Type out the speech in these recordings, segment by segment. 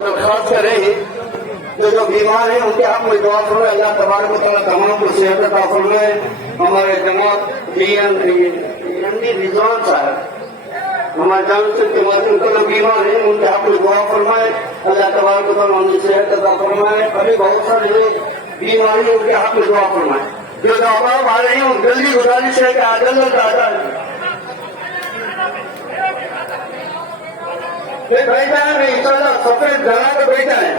خاص کرے جو بیمار ہیں ان کے حق میں دعا فرمائے، اللہ تبارک و تعالیٰ تمام کو صحت عطا فرمائے۔ ہمارے جماعت رضوان صاحب ہمارے جامع کے مادھیم جو بیمار ہیں ان کے حق میں دعا فرمائے، اللہ تبارک و تعالیٰ ان کی صحت عطا فرمائے۔ ابھی بہت سارے جو بیماری ہیں ان کے حق میں دعا فرمائے۔ جو احباب آ رہے ہیں جلدی گزارش ہے کہ جلد بیٹھا ہے ان شاء اللہ، سفید جگہ پہ بیٹھا ہے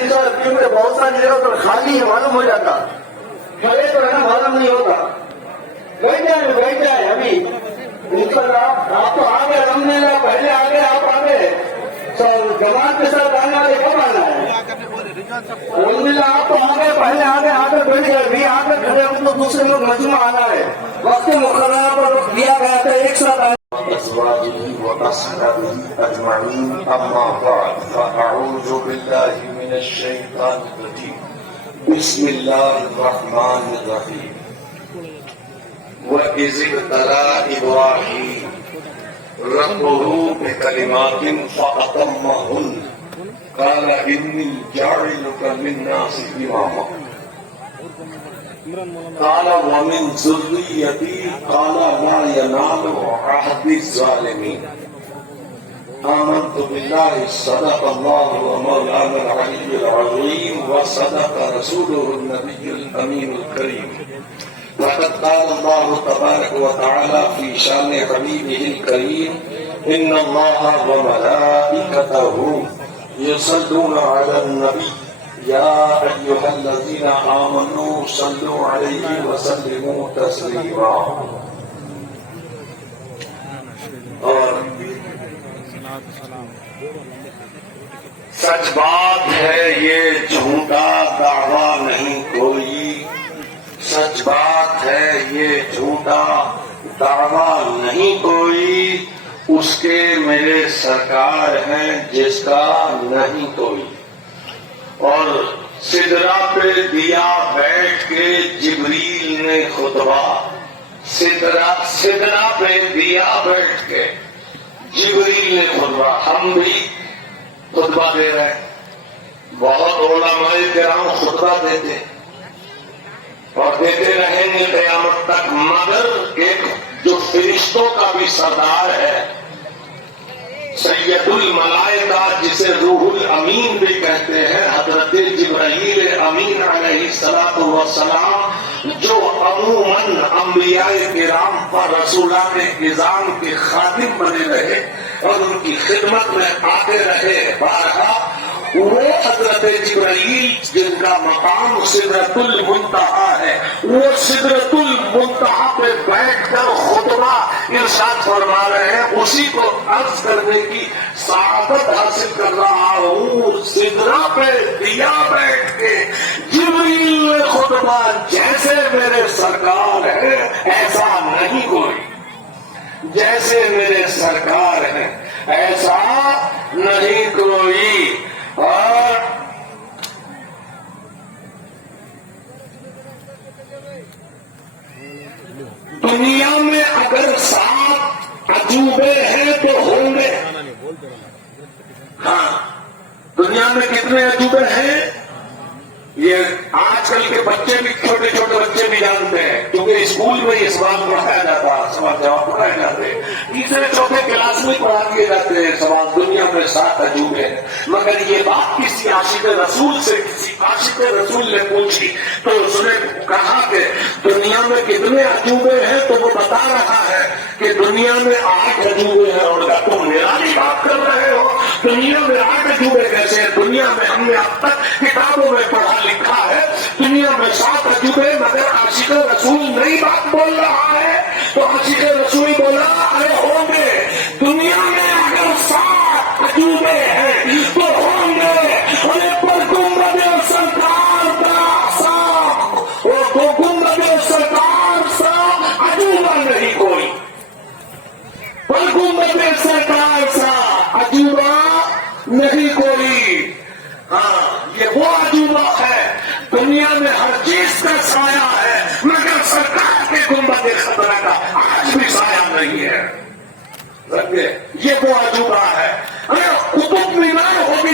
ان شاء اللہ، کیونکہ بہت ساری جگہ پر خالی ہے، معلوم ہو جاتا کھڑے تو ہے نا، معلوم نہیں ہوتا۔ بیٹھا ہے ابھی ان شاء اللہ۔ آپ تو آ گئے الحمدللہ، پہلے آ گئے، آپ آ گئے جماعت کے ساتھ آنے والے کب آنا ہے؟ الحمدللہ آپ تو آ گئے، پہلے آ کر بیٹھ گئے، بھی آ کر کھڑے ہم تو دوسرے لوگ مجمع آنا ہے، وقت مقررہ پر دیا گیا تھا ایک ساتھ آنے۔ أزواجه وأصحابه أجمعين أما بعد فأعوذ بالله من الشيطان الرجيم بسم الله الرحمن الرحيم وإذ ابتلى إبراهيم ربه بكلمات فأتمهن قال إني جاعلك للناس إماما قال ومن ذريتي قال لا ينال عهد الظالمين آمنت بالله صدق الله ومولانا العلي العظيم وصدق رسوله النبي الأمين الكريم وقد قال الله تبارك وتعالى في شان حبيبه الكريم إن الله وملائكته يصلون على النبي يا أيها الذين آمنوا صلوا عليه وسلموا تسليما۔ اور سچ بات ہے یہ جھوٹا دعویٰ نہیں کوئی، سچ بات ہے یہ جھوٹا دعویٰ نہیں کوئی، اس کے میرے سرکار ہیں جس کا نہیں کوئی۔ اور سدرا پہ دیا بیٹھ کے جبریل نے خطبہ، سدرا پہ دیا بیٹھ کے جبریل نے خطبہ، ہم بھی خطبہ دے رہے ہیں، بہت علماء کرام خطبہ دیتے اور دیتے رہیں گے قیامت تک، مگر ایک جو فرشتوں کا بھی سردار ہے سید الملائکہ جسے روح الامین بھی کہتے ہیں، حضرت جبرائیل امین علیہ السلام، جو عموماً انبیاء کرام پر رسولان نظام کے خادم بنے رہے اور ان کی خدمت میں آتے رہے بارہا، وہ حضرت جبرائیل جن کا مقام سدرۃ المنتہا ہے، وہ سدرۃ المنتہا پہ بیٹھ کر خطبہ ارشاد فرما رہے ہیں، اسی کو عرض کرنے کی سعادت حاصل کر رہا ہوں۔ سدرا پہ دیا بیٹھ کے جبریل نے خطبہ، جیسے میرے سرکار ہے ایسا نہیں کوئی، جیسے میرے سرکار ہے ایسا نہیں کوئی۔ اور دنیا میں اگر 7 عجوبے ہیں تو ہوں گے، ہاں دنیا میں کتنے عجوبے ہیں یہ آج کل کے بچے بھی، چھوٹے چھوٹے بچے بھی جانتے ہیں، کیونکہ اسکول میں یہ سوال پڑھایا جاتا، سوال جواب پڑھائے جاتے ہیں، تیسرے چوتھے کلاس میں پڑھا دیے جاتے ہیں سوال، دنیا میں 7 عجوبے ہیں۔ مگر یہ بات کسی عاشق رسول سے، کسی عاشق رسول نے پوچھی تو اس نے کہا کہ دنیا میں کتنے عجوبے ہیں، تو وہ بتا رہا ہے کہ دنیا میں 8 عجوبے ہیں۔ اور تم نرالی بات کر رہے ہو، دنیا میں 8 عجوبے کیسے ہیں؟ دنیا میں ہم نے اب تک کتابوں میں پڑھا لکھا ہے دنیا میں 7 عجوبے، مگر عاشق رسول نئی بات بول رہا ہے۔ تو عاشق رسول بولا ارے ہوں گے، دنیا میں اگر 7 عجوبے ہیں تو ہوں گے، ارے پر گنبد سرکار کا سا، وہ گنبد سرکار سا عجوبہ نہیں کوئی، پر گنبد سرکار سا عجوبہ نہیں کوئی۔ ہاں یہ وہ عجوبہ ہے، دنیا میں ہر چیز کا سایہ ہے مگر سرکار کے گنبد خطرہ کا آج بھی سایہ نہیں ہے۔ یہ وہ عجوبہ ہے۔ ارے قطب مینار ہو بھی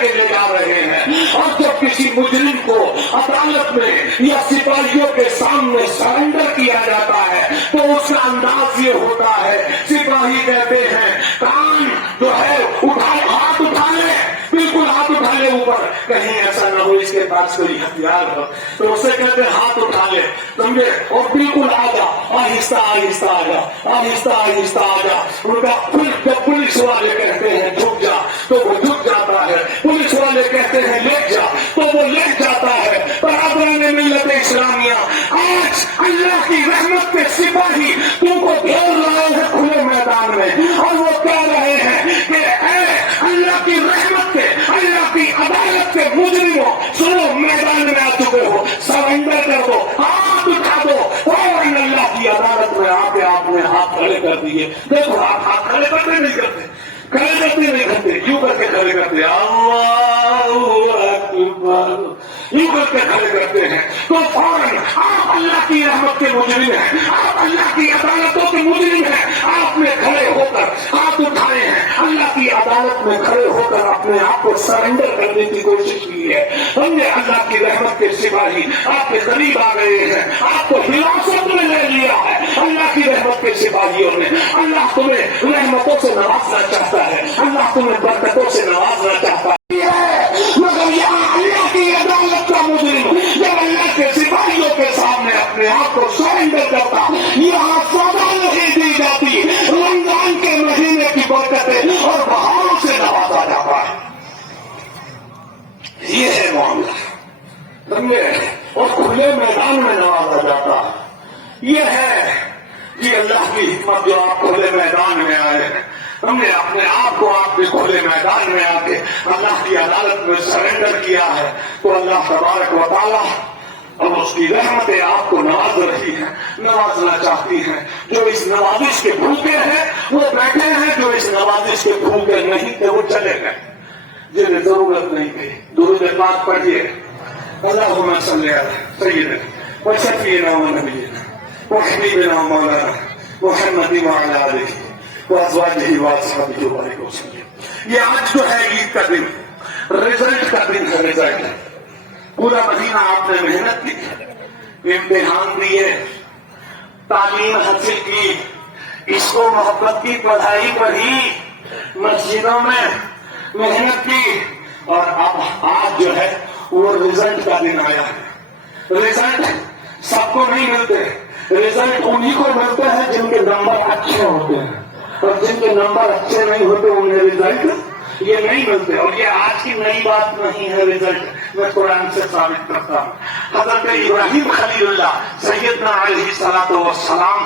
کے لے جا رہے ہیں. اور جب کسی مجرم کو عدالت میں یا سپاہیوں کے سامنے سرنڈر کیا جاتا ہے تو اس کا انداز یہ ہوتا ہے, سپاہی کہتے ہیں کان جو ہے ہاتھ اٹھا لے, بالکل ہاتھ اٹھا لے اوپر, کہیں ایسا نہ ہو اس کے پاس کوئی ہتھیار ہو. تو اسے کہتے ہیں ہاتھ اٹھا لے, سمجھے, اور بالکل آ جا, آہستہ آہستہ آ جا, آہستہ آہستہ آ جا. ان کا جب پولیس والے کہتے ہیں جھک جا تو وہ جھک جاتا ہے, پولیس والے کہتے ہیں لیٹ جا تو وہ لیٹ جاتا ہے. برادران ملت اسلامیہ, آج اللہ کی رحمت کے سپاہی تم کو گھیر رہے ہیں کھلے میدان میں, اور وہ کہہ رہے ہیں کہ اے اللہ کی رحمت کے, اللہ کی عدالت کے مجرموں, سنو میدان میں آ چکے ہو, سرنڈر کر دو, ہاتھ اٹھا دو. فوراً اللہ کی عدالت میں آ کے آپ نے ہاتھ کھڑے کر دیے. دیکھو آپ ہاتھ کھڑے کرتے نہیں کرتے, کھڑے کرتے نہیں کرتے, یوں کر کے کھڑے کرتے, اللہ اکبر, یوں کر کے کھڑے کرتے ہیں. تو فوراً آپ اللہ کی رحمت کے مجرم ہیں, آپ اللہ کی عدالتوں کے مجرم ہیں. آپ نے کھڑے ہو کر ہاتھ اٹھائے ہیں, اللہ کی عدالت میں کھڑے ہو کر اپنے آپ کو سرنڈر کرنے کی کوشش کی ہے. ہم نے اللہ کی رحمت کے سپاہی آپ کے قریب آ گئے ہیں, آپ کو حراست میں لے لیا ہے. اللہ کی رحمت کے سپاہیوں نے, اللہ تمہیں رحمتوں سے نوازنا چاہتا ہے, اللہ تمہیں برکتوں سے نوازنا چاہتا ہے. مگر یہاں اللہ کی عدالت کا مجرم جب اللہ کے سپاہیوں کے سامنے اپنے آپ کو سرنڈر کرتا, یہاں سزا نہیں دی جاتی, رمضان کے مہینے کی برکتیں اور بہاروں سے نوازا جاتا ہے. یہ ہے معاملہ, سمجھے, اور کھلے میدان میں نوازا جاتا ہے. یہ ہے کہ اللہ کی حکمت جو آپ کھلے میدان میں آئے ہیں, ہم نے اپنے آپ کو آپ کے کھلے میدان میں آ کے اللہ کی عدالت میں سرنڈر کیا ہے, تو اللہ تبارک و تعالیٰ اور اس کی رحمتیں آپ کو نواز رہی ہیں, نوازنا چاہتی ہیں. جو اس نوازش کے بھوکے ہیں وہ بیٹھے ہیں, جو اس نوازش کے بھوکے نہیں تھے وہ چلے گئے, جنہیں ضرورت نہیں تھی. درود پاک پڑھیے, اللہم صلی علی سیدنا و شفیعنا و نبینا و حبیبنا مولانا محمد وعلی آلہ وازواجہ واصحابہ وبارک وسلم. یہ آج جو ہے عید کا دن, رزلٹ کا دن ہے. رزلٹ پورا مہینہ آپ نے محنت کی, امتحان دیے, تعلیم حاصل کی, اس کو محبت کی پڑھائی پڑھی, مسجدوں میں محنت کی, اور اب آج جو ہے وہ رزلٹ کا دن آیا ہے. رزلٹ سب کو نہیں ملتے, رزلٹ انہی کو ملتے ہیں جن کے نمبر اچھے ہوتے ہیں, اور جن کے نمبر اچھے نہیں ہوتے انہیں رزلٹ یہ نہیں ملتے. اور یہ آج کی نئی بات نہیں ہے, رزلٹ میں قرآن سے ثابت کرتا ہوں. حضرت ابراہیم خلیل اللہ سیدنا علیہ الصلوۃ والسلام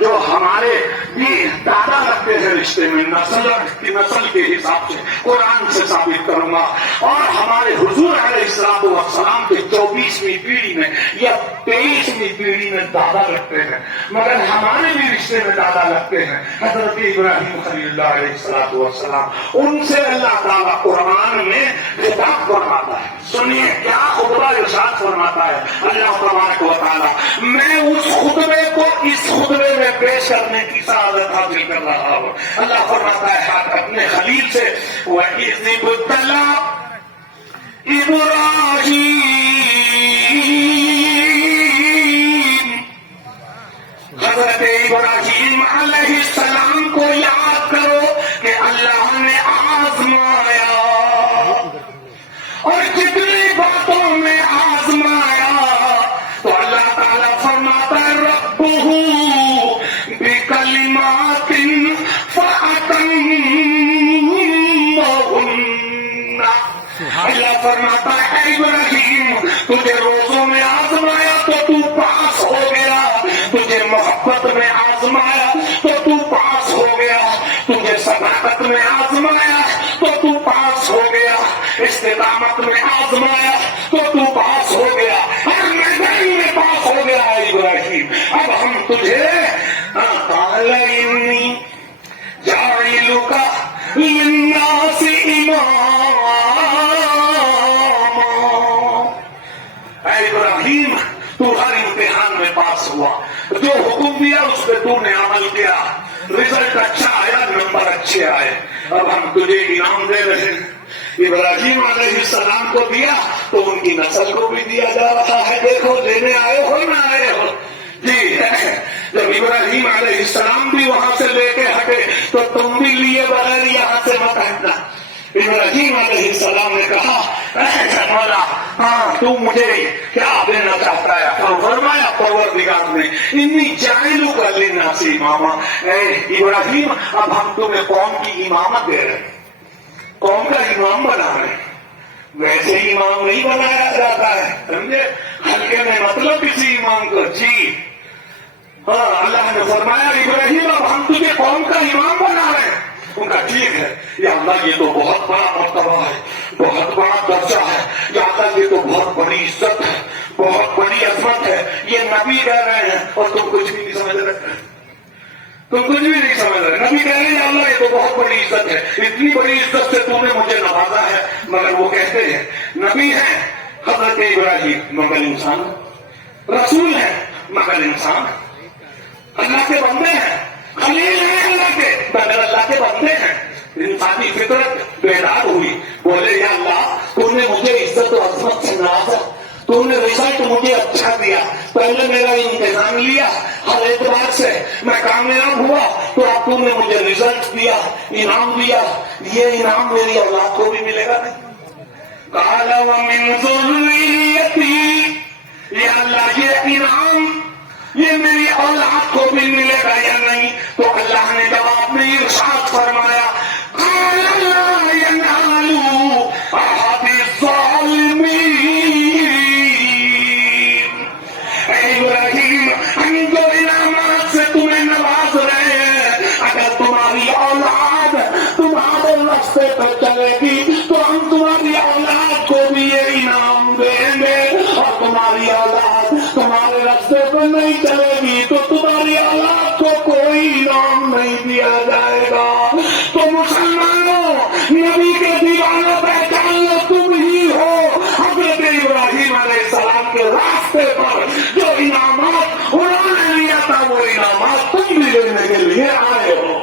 جو ہمارے بھی دادا لگتے ہیں رشتے میں, نسل کے حساب سے قرآن سے ثابت کروں گا, اور ہمارے حضور علیہ الصلوۃ والسلام کے 24ویں پیڑھی میں یا 23ویں پیڑھی میں دادا لگتے ہیں, مگر ہمارے بھی رشتے میں دادا لگتے ہیں حضرت ابراہیم خلیل اللہ علیہ الصلوۃ والسلام. ان سے اللہ تعالیٰ قرآن میں خطاب فرماتا ہے. سنیے کیا خطبہ ارشاد فرماتا ہے اللہ تبارک و تعالیٰ. میں اس خطبے کو اس خطبے میں پیش کرنے کی سعادت حاصل کر رہا ہوں. اللہ فرماتا ہے ہاتھ اپنے خلیل سے, وَإِذِ ابْتَلَىٰ إِبْرَاهِيمَ, حضرت ابراہیم علیہ السلام کو یاد کرو کہ اللہ نے آزمایا, اور کتنی باتوں میں آزمایا. تو اللہ تعالیٰ فرماتا ہے ربہ بکلمات فأتمہن. اللہ فرماتا ہے ابراہیم تجھے روزوں میں آزمایا تو تو پاس ہو گیا, تجھے محبت میں آزمایا تو تو پاس ہو گیا, تجھے صداقت میں آزمایا تو تو پاس ہو گیا, استقامت میں آزمایا تو تو پاس ہو گیا, ہر میدان میں پاس ہو گیا ہے ابراہیم. اب ہم تجھے قال انی جاعلک للناس اماما, اے ابراہیم تو ہر امتحان میں پاس ہوا, جو حکم دیا اس پہ تو نے عمل کیا, رزلٹ اچھا آیا, نمبر اچھے آئے. اب ہم تجھے انعام دے رہے ہیں, ابراہیم علیہ السلام کو دیا تو ان کی نسل کو بھی دیا جا رہا ہے. دیکھو لینے آئے ہو نہ آئے ہو جی. جب ابراہیم علیہ السلام بھی وہاں سے لے کے ہٹے تو تم بھی لیے بغیر یہاں سے مت ہٹنا. ابراہیم علیہ السلام نے کہا مولا ہاں تو مجھے کیا دینا چاہتا ہے؟ تو فرمایا پروردگار نے انی جاعلک للناس اماما. اے ابراہیم اب ہم تمہیں قوم کی امامت دے رہے ہیں, قوم کا امام بنا رہے ہیں. ویسے امام نہیں بنایا جاتا ہے سمجھے, ہلکے میں مطلب کسی امام کو جی ہاں. اللہ نے فرمایا ابراہیم اب ہم تجھے قوم کا امام بنا رہے ہیں. ان کا ٹھیک ہے یا اللہ یہ تو بہت بڑا مرتبہ ہے, بہت بڑا درجہ ہے, یا اللہ یہ تو بہت بڑی عزت ہے, بہت بڑی عظمت ہے. یہ نبی کہہ رہے ہیں اور تم کچھ بھی نہیں سمجھ رہے, تم کچھ بھی نہیں سمجھ رہے. نبی کہہ رہے ہیں یا اللہ یہ تو بہت بڑی عزت ہے, اتنی بڑی عزت سے تم نے مجھے نوازا ہے. مگر وہ کہتے ہیں نبی ہیں حضرت ابراہیم مگر انسان, رسول ہیں مگر انسان, اللہ کے بندے ہیں, خلیل ہیں اللہ کے مگر اللہ کے بندے ہیں. انسانی فطرت بیدار ہوئی, بولے یا اللہ تم نے مجھے عزت و عظمت سے نوازا, تم نے رزلٹ مجھے اچھا دیا, پہلے میرا امتحان لیا ہر اعتبار سے, میں کامیاب ہوا تو اب تم نے مجھے رزلٹ دیا, انعام دیا, یہ انعام میری اولاد کو بھی ملے گا نہیں. قال ومن ذریتی, یا اللہ یہ انعام یہ میری اولاد کو بھی ملے گا یا نہیں؟ تو اللہ نے جواب میں ارشاد فرمایا قال لا ينال احد الظالمین. اے ابراہیم ہم جو انعامات سے تمہیں نواز رہے ہیں, اگر تمہاری اولاد تمہارے راستے پہ چلے گی تو ہم تمہاری اولاد کو بھی یہ انعام دیں گے, اور تمہاری اولاد تمہارے راستے پہ نہیں چلے گی تو تمہاری اولاد کو کوئی انعام نہیں دیا جائے گا. تو مسلمانوں نبی کے دیوانوں پہچان لو تم ہی ہو حضرت ابراہیم علیہ السلام کے راستے پر جو انعامات انہوں نے لیا تھا وہ انعامات تم بھی لینے کے لیے آئے ہو.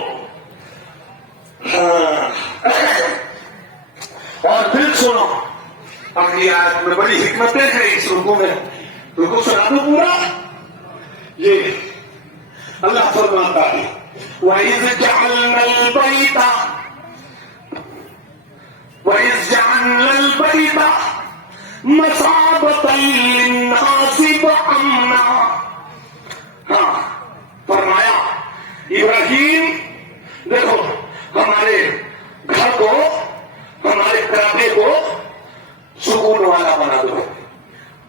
اور پھر سنو اگلی آیت میں بڑی حکمتیں ہیں اس رکوع میں, رکوع سنا دو پورا. یہ اللہ فرماتا ہے وَإِذْ جَعَلْنَا الْبَيْتَ مَثَابَةً لِلنَّاسِ وَأَمْنًا. ہاں فرمایا ابراہیم دیکھو ہمارے گھر کو, ہمارے کعبے کو سکون والا بنا دو,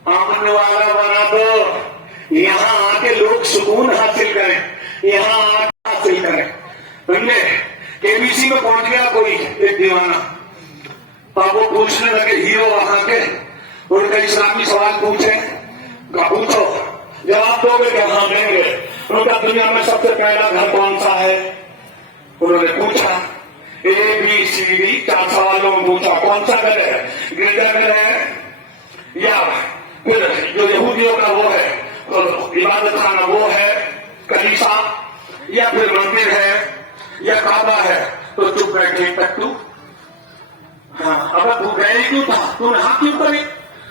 امن والا بنا دو, یہاں آ کے لوگ سکون حاصل کریں, یہاں آ کے حاصل کریں. سمجھے کے بی سی میں پہنچ گیا کوئی ایک دیوانہ, اب وہ پوچھنے لگے ہیرو وہاں کے, ان کا اسلامی سوال پوچھے, پوچھو جواب دو گے کہ ہاں دیں گے. ان کا دنیا میں سب سے پہلا گھر کون سا ہے؟ انہوں نے پوچھا اے بی سی ڈی 4 سوالوں میں پوچھا کون سا گھر ہے؟ گرجا گھر ہے یا پھر جو یہودیوں کا وہ ہے عبادت خانہ وہ ہے, کلیسا, یا پھر مندر ہے یا کعبہ ہے؟ تو چپ بیٹھے تک تو ہاں اب تو گئے کیوں تھا, تو نے ہاتھ کیوں کری,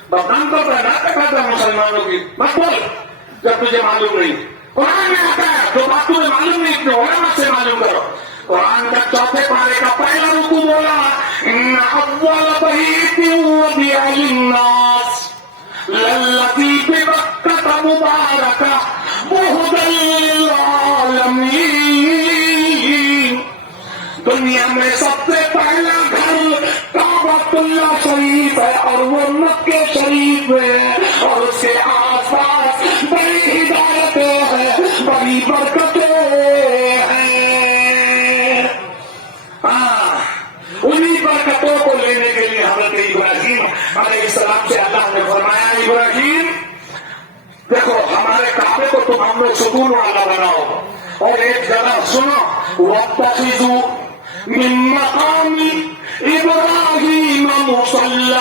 بدنام کرتا ہے نہ کرتا مسلمانوں کی, مت بول جب تجھے معلوم نہیں. قرآن میں آتا ہے جو بات تمہیں معلوم نہیں اپنے علماء سے معلوم کرو. قرآن کا 4 پارے کا پہلا رکوع بولا ان اول بیت وضع للناس للذی ببکۃ مبارکہ وہدی للعالمین. دنیا میں سب سے پہلا گھر کعبۃ اللہ شریف ہے اور وہ مکہ شریف ہے, اور اس کے آس پاس بڑی ہدایتیں ہیں, بڑی برکتیں ہیں. انہی برکتوں کو لینے کے لیے حضرت ابراہیم علیہ السلام سے اللہ نے فرمایا ابراہیم دیکھو ہمارے کعبے کو تم ہم لوگ سکون والا بناؤ, اور ایک جگہ سنو وَاتَّخِذُوا مِن مَّقَامِ ابراہیم مصلی,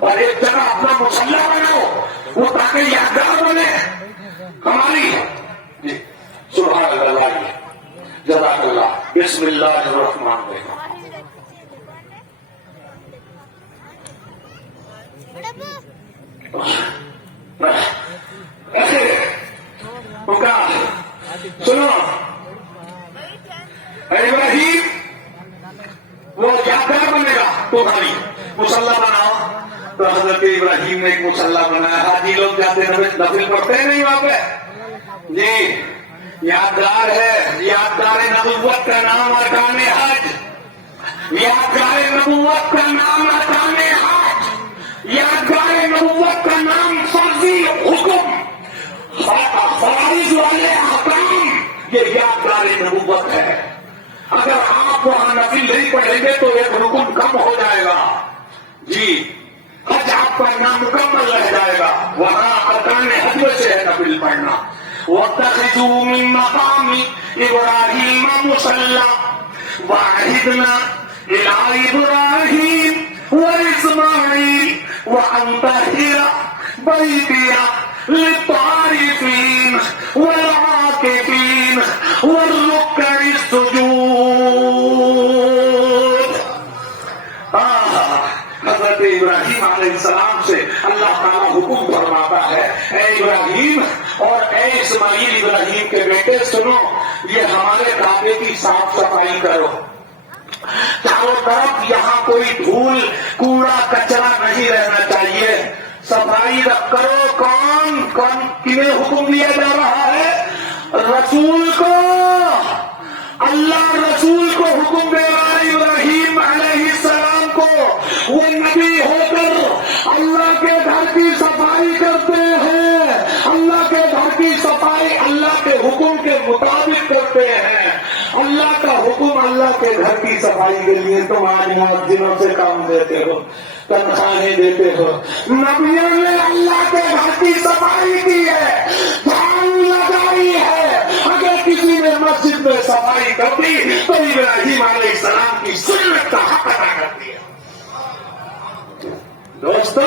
اور ایک جگہ اپنا مصلی بناؤ وہ تاکہ یادگار بنے ہماری. جی سبحان اللہ, جزاک اللہ. بسم اللہ الرحمن الرحیم. وہ کہا سنو ابراہیم وہ یادگار بنے گا تمہاری، مسلح بناؤ. تو حضرت ابراہیم نے ایک مسلح بنایا. حاجی لوگ جاتے ہیں نفل پڑھتے ہیں نہیں وہاں پہ جی. یادگار ہے، یادگار نبوت کا نام ارکان حج، یادگار نبوت کا نام ارکان حج، یادگار نبوت کا نام فرضی حکم، فرائض والے احکام، یہ یادگار نبوت ہے. اگر آپ وہاں نفل نہیں پڑھیں گے تو ایک رکن کم ہو جائے گا جی. حج آپ کا نامکمل رہ جائے گا. وہاں ارکان حج میں سے ہے نفل پڑھنا. وَاتَّخِذُوا مِن مَّقَامِ إِبْرَاهِيمَ مُصَلًّى وَعَهِدْنَا إِلَىٰ إِبْرَاهِيمَ وَإِسْمَاعِيلَ وَأَن طَهِّرَ بَيْتِيَ لِلطَّائِفِينَ وَالْعَاكِفِينَ وَالرُّكَّعِ السُّجُودِ. حضرت ابراہیم علیہ السلام سے اللہ تعالیٰ حکم فرماتا ہے، اے ابراہیم اور اے اسماعیل ابراہیم کے بیٹے سنو، یہ ہمارے کعبے کی صاف صفائی کرو. چاروں طرف یہاں کوئی دھول کوڑا کچرا نہیں رہنا چاہیے. صفائی کرو. کون کنہیں حکم دیا جا رہا ہے؟ رسول کو. اللہ رسول کو حکم دے رہا ہے ابراہیم علیہ السلام کو. وہ نبی ہو کر اللہ کے گھر کی صفائی کرتے ہیں. اللہ کے گھر کی صفائی اللہ کے حکم کے مطابق کرتے ہیں. اللہ کا حکم اللہ کے گھر کی صفائی کے لیے تم آج مؤذنوں سے کام دیتے ہو، تنخواہیں دیتے ہو. نبیوں نے اللہ کے گھر کی صفائی کی ہے، جھاڑو لگائی ہے. اگر کسی نے مسجد میں صفائی کر دی تو ابراہیم علیہ السلام کی سنت کا حق ادا کر دیا. دوستو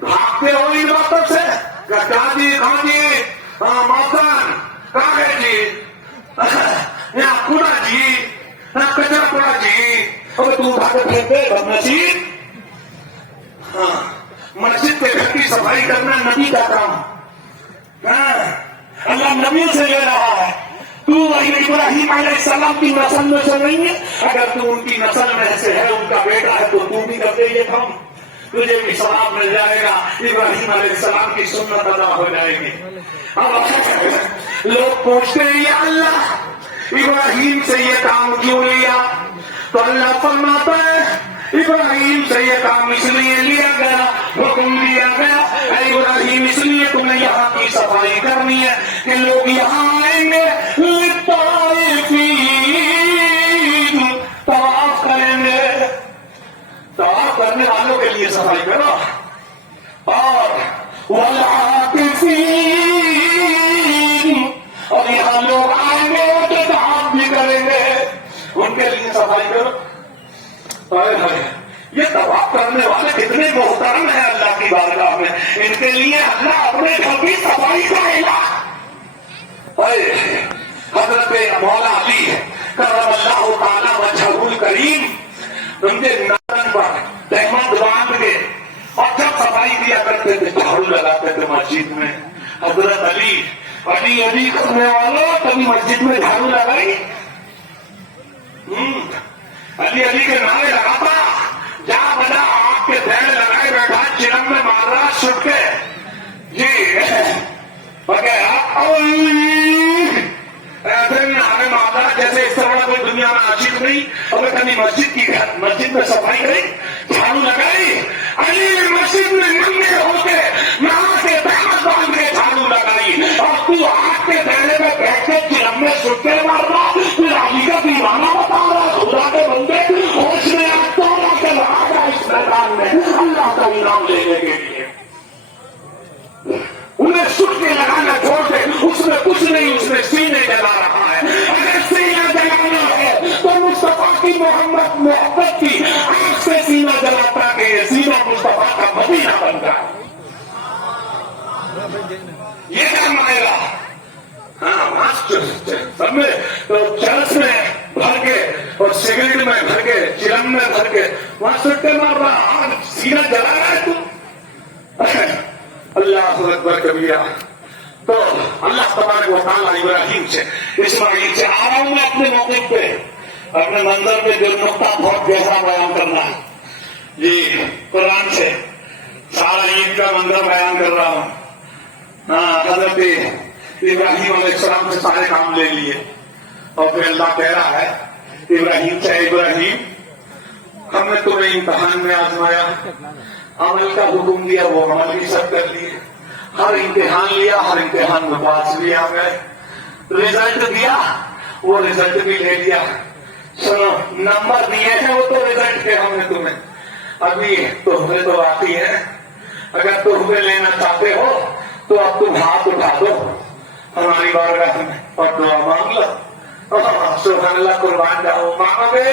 بھاگتے ہو ان باتوں سے. دادی کھاجی موتن کاغذ جی یا کوڑا جی کچرا کوڑا جی. اور تم بھاگے پھرتے مسجد. ہاں مسجد کے گھر کی صفائی کرنا نبی کا کام. اللہ نبی سے لے رہا ہے. تو ابراہیم علیہ السلام کی نسل میں سے نہیں ہے. اگر تو ان کی نسل میں سے ہے، ان کا بیٹا ہے، تو تم بھی کرتے یہ کام، تجھے بھی ثواب مل جائے گا. ابراہیم علیہ السلام کی سنت ادا ہو جائے گی. اب لوگ پوچھتے ہیں یا اللہ ابراہیم سے یہ کام کیوں لیا؟ تو اللہ فرماتا ہے ابراہیم سے یہ کام اس لیے لیا گیا، حکم دیا گیا، اے ابراہیم اس لیے تم نے یہاں کی صفائی کرنی ہے کہ لوگ یہاں آئیں گے طواف کریں گے. طواف کرنے والوں کے لیے صفائی کرو. اور والعاکفین، اور یہاں لوگ آئیں گے تو طواف بھی کریں گے، ان کے لیے صفائی کرو. یہ طواف کرنے والے کتنے محترم ہیں اللہ کی بارگاہ میں. ان کے لیے اللہ اپنے گھر کی صفائی کرے گا. حضرت مولا علی کرم اللہ تعالیٰ وجہہ الکریم ان کے ناطن پر تہمت باندھ کے اور جب صفائی کیا کرتے تھے جھاڑو لگاتے تھے مسجد میں. حضرت علی کرنے والوں کبھی مسجد میں جھاڑو لگائی؟ علی کے نعرے لگاتا، جا بجا آپ کے دین لگائے بیٹھا، چرم میں مار رہا چھٹ کے جی وغیرہ. نعرے مارا جیسے اس طرح کوئی دنیا میں عاشق نہیں. اور کبھی مسجد میں صفائی کری، جھاڑو لگائی. علی نے مسجد میں ننگے ہو کے نہا کے دامت باندھ کے جھاڑو لگائی، اور تو آپ کے دہنے میں بیٹھ کے چرم میں چھٹ کے مار رہا. پھر علی کا دیوانہ بتا رہا. خدا کے بندے ہوش میں آتا رہا کہ لگا گا اس میدان میں اللہ کا انعام لینے کے لیے. انہیں سٹ کے لگانا چھوڑ کے اس میں کچھ نہیں، اس میں سینے جلا رہا ہے. اگر سینہ جلانا ہے تو مصطفیٰ کی محبت کی آنکھ سے سینہ جلاتا کہ یہ سینہ مصطفیٰ کا مدینہ بن جائے. یہ کیا مانے گا؟ ہاں سب میں چرس میں بھر کے اور سگریٹ میں بھر کے چرم میں بھر کے وہاں سٹے مار رہا، سینہ جلا رہا ہے تو. اللہ اکبر کبیرہ. تو اللہ تبارک و تعالیٰ ابراہیم سے اسماعیل سے آ رہا ہوں میں اپنے موقف پہ اپنے منظر پہ جو نقطہ بہت گہرا بیان کرنا ہے جی قرآن سے سارا عید کا منظر بیان کر رہا ہوں. حضرت ابراہیم علیہ السلام سے سارے کام لے لیے اور پھر اللہ کہہ رہا ہے ابراہیم سے ابراہیم ہم نے تمہیں امتحان میں آزمایا عمل کا حکم دیا وہ عمل بھی سب کر لیے ہر امتحان لیا ہر امتحان میں پاس بھی آ گئے رزلٹ دیا وہ رزلٹ بھی لے لیا سنو نمبر دیے ہیں وہ تو رزلٹ کے ہم نے تمہیں ابھی تحفے تو آتی ہے اگر تحفے لینا چاہتے ہو تو اب تم ہاتھ اٹھا دو ہماری بارگاہ میں اور دعا مانگ لو سبحان اللہ قربان جاؤ مانگو گے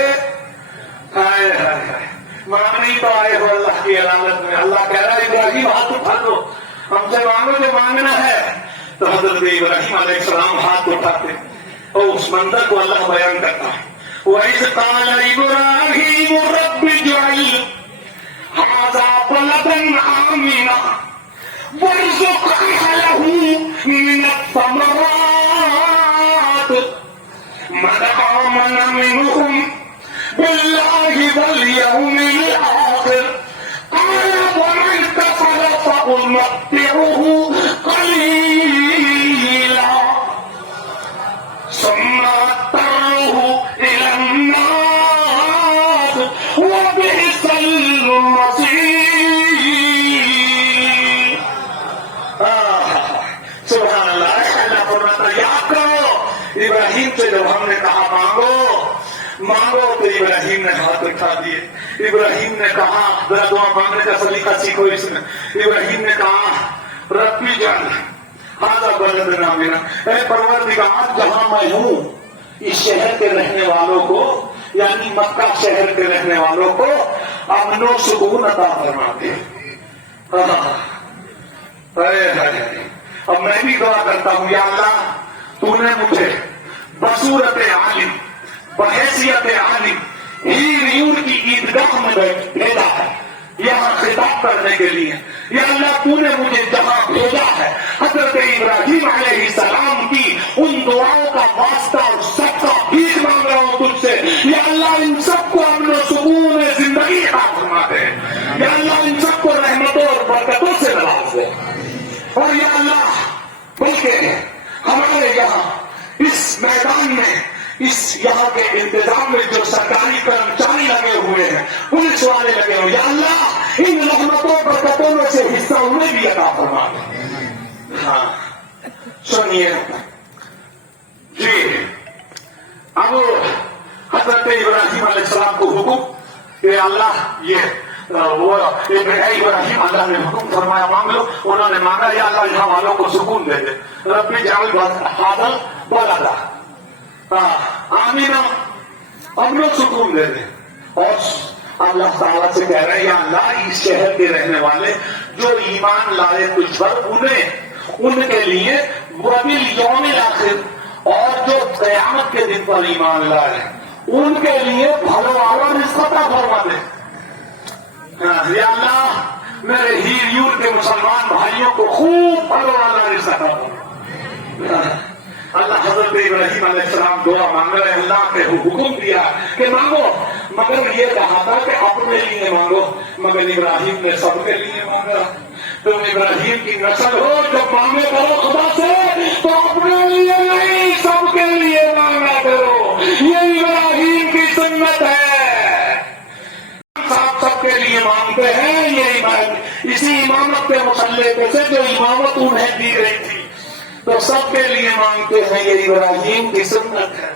مانگنی تو آئے ہو اللہ کی علامت میں اللہ کہہ رہا ہے ابراہیم ہاتھ اٹھا دو ہم سے مانگو جو مانگنا ہے تو حضرت ابراہیم علیہ السلام ہاتھ اٹھاتے اور اس منظر کو اللہ بیان کرتا ہے وَإِذْ قَالَ إِبْرَاهِيمُ رَبِّ اجْعَلْ هَٰذَا بَلَدًا آمِنًا وَارْزُقْ أَهْلَهُ مِنَ الثَّمَرَاتِ مَنْ آمَنَ مِنْهُمْ بِاللَّهِ وَالْيَوْمِ الْآخِرِ قَالَ وَمَنْ كَفَرَ فَأُمَتِّعُهُ قَلِيلًا ثُمَّ أَضْطَرُّهُ إِلَى النَّارِ وَبِئْسَ الْمَصِيرُ. سبحان اللہ اللہ فرماتا یاد کرو ابراہیم سے جب ہم نے کہا مانگو مانگو تو ابراہیم نے ہاتھ اٹھا دیے ابراہیم نے کہا ذرا دعا مانگنے کا سلیقہ سیکھو اس میں ابراہیم نے کہا ربی جان ہاضا بلد آمنا اے پروردگار جہاں میں ہوں اس شہر کے رہنے والوں کو یعنی مکہ شہر کے رہنے والوں کو امن و سکون عطا فرما دے. اب میں بھی دعا کرتا ہوں یا اللہ تو نے مجھے بصورت عالم بحیثیت عالم ہیر کی عیدگاہ میں بھیجا ہے یہاں خطاب کرنے کے لیے یا اللہ تو نے مجھے جہاں بھیجا ہے حضرت ابراہیم علیہ السلام کی ان دعاؤں کا واسطہ اور سب کا بھیک مانگ رہا ہوں تجھ سے یا اللہ ان سب کو امن و سکون زندگی عطا فرما دے یا اللہ ان سب کو رحمتوں اور برکتوں سے نواز دے اور یا اللہ بلکہ ہمارے یہاں اس میدان میں اس یہاں کے انتظام میں جو سرکاری کرمچاری لگے ہوئے ہیں پولیس والے لگے ہوئے یا اللہ ان رحمتوں برکتوں میں سے حصہ انہیں بھی عطا فرما دے. ہاں سنیے جی اب حضرت ابراہیم علیہ السلام کو حکم کہ اللہ یہ وہ ابراہیم اللہ نے حکم فرمایا مانگ لو انہوں نے مانگا یا اللہ یہاں والوں کو سکون دے دے ربی جعل هذا بلدا آمینہ امن و سکون دے دے اور اللہ تعالیٰ سے کہہ رہے ہیں یا اللہ اس شہر کے رہنے والے جو ایمان لائے تجھ پر ان کے لیے وبالیوم الآخر اور جو قیامت کے دن پر ایمان لائے ان کے لیے بھلو والا رزق عطا فرما دے. یا اللہ میرے ہیر یور کے مسلمان بھائیوں کو خوب بھلو والا رزق عطا فرما. اللہ حضرت ابراہیم علیہ السلام دعا مانگ رہے اللہ نے حکم دیا کہ مانگو مگر یہ کہا تھا کہ اپنے لیے مانگو مگر ابراہیم نے سب کے لیے مانگا. تم ابراہیم کی نسل ہو جب مانگے کرو خدا سے تو اپنے لیے نہیں سب کے لیے مانگا کرو یہ ابراہیم کی سنت ہے. سب کے لیے مانگتے ہیں یہ اسی امامت کے مسلح پہ سے جو امامت انہیں دی گئی تھی تو سب کے لیے مانگتے ہیں یہ ابراہیم کی سنت ہے.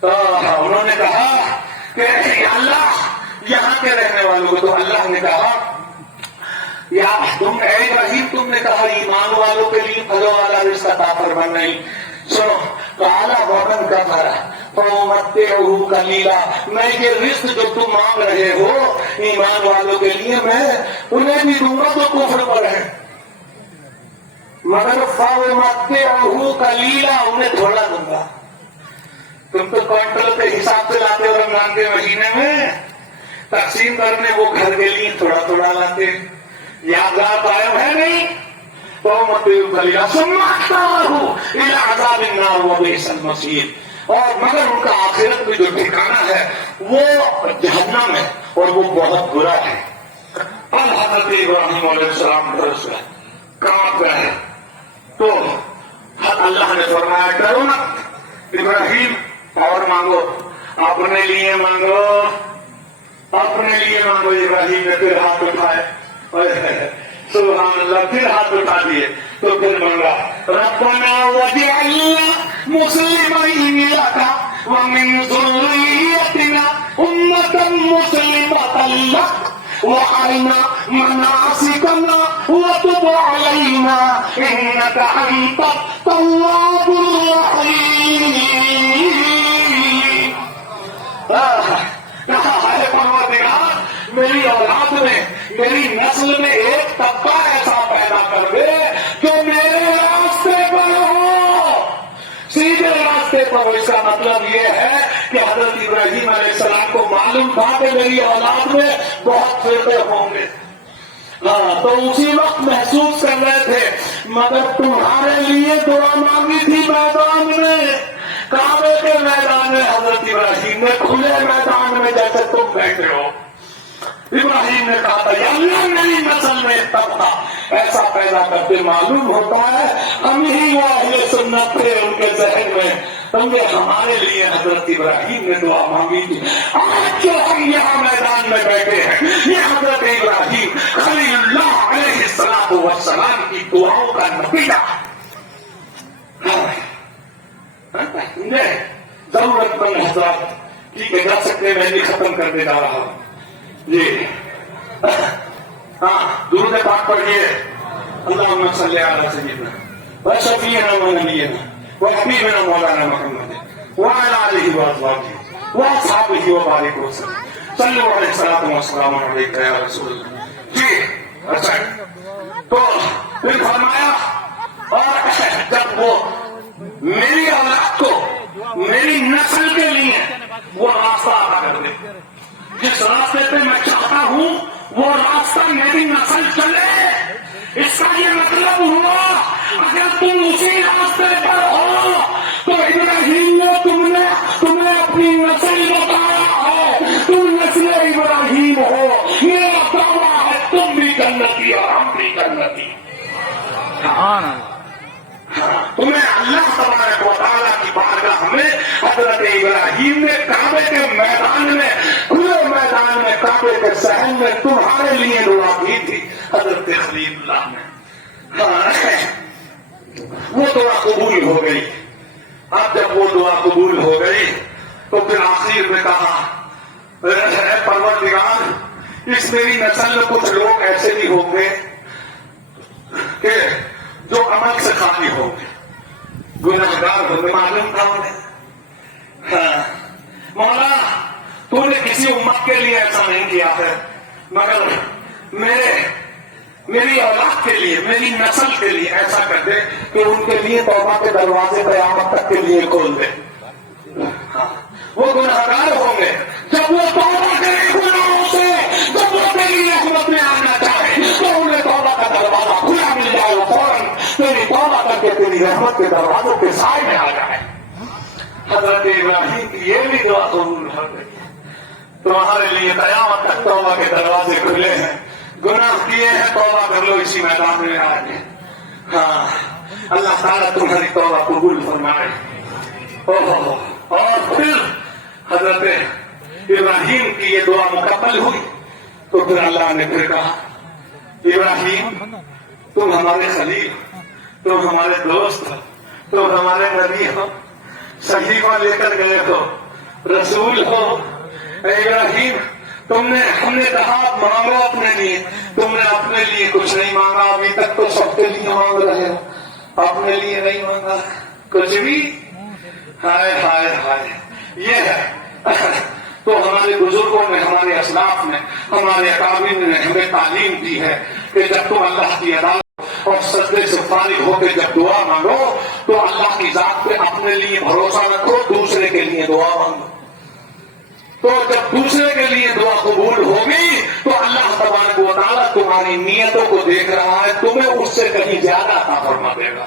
تو انہوں نے کہا کہ اللہ یہاں کے رہنے والوں کو تو اللہ نے کہا یا تم اے ابراہیم تم نے کہا ایمان والوں کے لیے بھلو والا رزق عطا فرما نہیں سنو کالا ومن کفر فأمتعه قلیلا میں یہ رزق جو تم مانگ رہے ہو ایمان والوں کے لیے میں انہیں بھی دوں گا تو کفر پر ہے مگر فأمتعه قلیلا انہیں تھوڑا دوں گا. تم تو کوئنٹل کے حساب سے لاتے ہو رمضان کے مہینے میں تقسیم کرنے وہ گھر کے لیے تھوڑا تھوڑا لاتے. یادگار قائم ہے نہیں اور مگر ان کا آخرت میں جو ٹھکانا ہے وہ جہنم ہے اور وہ بہت برا ہے. اب حضرت ابراہیم علیہ السلام درس ہے کہاں پہ ہے تو اللہ نے فرمایا ڈرو نا ابراہیم اور مانگو اپنے لیے مانگو اپنے لیے مانگو. ابراہیم نے پھر ہاتھ اٹھائے سبحان اللہ پھر ہاتھ اٹھا دیے تو پھر مانگا ربنا وجعلنا مسلمین لک ومن ذریتنا امة مسلمة لک وارنا مناسکنا وتب علینا انک انت التواب الرحیم. ہے پروردگار میری اولاد میں میری نسل میں ایک طبقہ ایسا پیدا کر دے جو میرے راستے پر ہو سیدھے راستے پر. اس کا مطلب یہ ہے کہ حضرت ابراہیم علیہ السلام کو معلوم تھا کہ میری اولاد میں بہت فرقے ہوں گے. تو اسی وقت محسوس کر رہے تھے مگر تمہارے لیے دعا مانگی تھی میدان میں کعبے کے میدان میں. حضرت ابراہیم نے کھلے میدان میں جیسے تم بیٹھے ہو ابراہیم نے کہا تھا یا اللہ میری نسل میں طبقہ ایسا پیدا کرتے. معلوم ہوتا ہے ہم ہی وہ اہل سنت تھے ان کے ذہن میں ہم نے ہمارے لیے حضرت ابراہیم نے دعا مانگی تھی. آج جو ہم یہاں میدان میں بیٹھے ہیں یہ حضرت ابراہیم خلیل اللہ علیہ السلام کی دعاؤں کا نتیجہ. ضرورت مند حضرات ٹھیک ہے جا سکتے میں نہیں ختم کرنے جا رہا ہوں جی. ہاں درود پاک پڑھیے اللہم صلی علی سیدنا و شفیعنا و نبینا و حبیبنا مولانا محمد وعلی آلہ و ازواجہ و اصحابہ و بارک وسلم صلو علیہ الصلوۃ والسلام علیک یا رسول اللہ. جی اچھا تو پھر فرمایا اور جب وہ میری اولاد کو میری نسل کے لیے وہ راستہ ادا کر دے جس راستے پہ میں چاہتا ہوں وہ راستہ میری نسل چلے. اس کا یہ مطلب ہوا اگر تم اسی راستے پر ہو تو ابراہیم نے تمہیں اپنی نسل بتایا ہے تم نسل ابراہیم ہو. میرا دعویٰ ہے تم بھی جنتی اور ہم بھی جنتی. تمہیں اللہ تبارک و تعالیٰ کی بارگاہ میں حضرت ابراہیم نے کعبے کے میدان میں کھلے میدان میں کعبے کے صحن میں تمہارے لیے دعا کی تھی حضرت خلیل اللہ نے. وہ دعا قبول ہو گئی. اب جب وہ دعا قبول ہو گئی تو پھر آخر میں کہا اے پروردگار اس میری نسل میں کچھ لوگ ایسے بھی ہوں گے کہ جو عمل سے خالی ہو گئے گنہگار ہوتے معلوم تھا انہیں. مولا تو نے کسی امت کے لیے ایسا نہیں کیا ہے مگر میری اولاد کے لیے میری نسل کے لیے ایسا کر دے کہ ان کے لیے توبہ کے دروازے قیامت تک کے لیے کھول دے. وہ گنہگار ہوں گے جب وہ توبہ کرے گناہوں سے جب وہ تیری رحمت میں آنا چاہے تو انہیں توبہ کا دروازہ کھلا مل جائے وہ فوراً تیری توبہ کر کے تیری رحمت کے دروازوں کے سائے میں آ جائے. حضرت ابراہیم کی یہ بھی دعا قبول ہو گئی. تمہارے لیے قیامت تک توبہ کے دروازے کھلے ہیں. گناہ کیے ہیں توبہ کر لو اسی میدان میں آ گئے. ہاں اللہ تعالیٰ تمہاری توبہ قبول فرمائے. اور پھر حضرت ابراہیم کی یہ دعا مکمل ہوئی تو پھر اللہ نے پھر کہا ابراہیم تم ہمارے خلیل تم ہمارے دوست ہو تم ہمارے نبی ہو صحیفہ لے کر گئے ہو رسول ہو. اے ابراہیم ہم نے کہا مانگو اپنے لیے تم نے اپنے لیے کچھ نہیں مانگا. ابھی تک تو سب کے لیے مانگ رہے ہو اپنے لیے نہیں مانگا کچھ بھی. ہائے ہائے ہائے یہ ہے تو ہمارے بزرگوں نے ہمارے اسلاف نے ہمارے اکابر نے ہمیں تعلیم دی ہے کہ جب تم اللہ کی عدالت اور سجدے سے فارغ ہو کے جب دعا مانگو تو اللہ کی ذات پہ اپنے لیے بھروسہ رکھو دوسرے کے لیے دعا مانگو. تو جب دوسرے کے لیے دعا قبول ہوگی تو اللہ تبارک و تعالیٰ تمہاری نیتوں کو دیکھ رہا ہے، تمہیں اس سے کہیں زیادہ عطا فرما دے گا،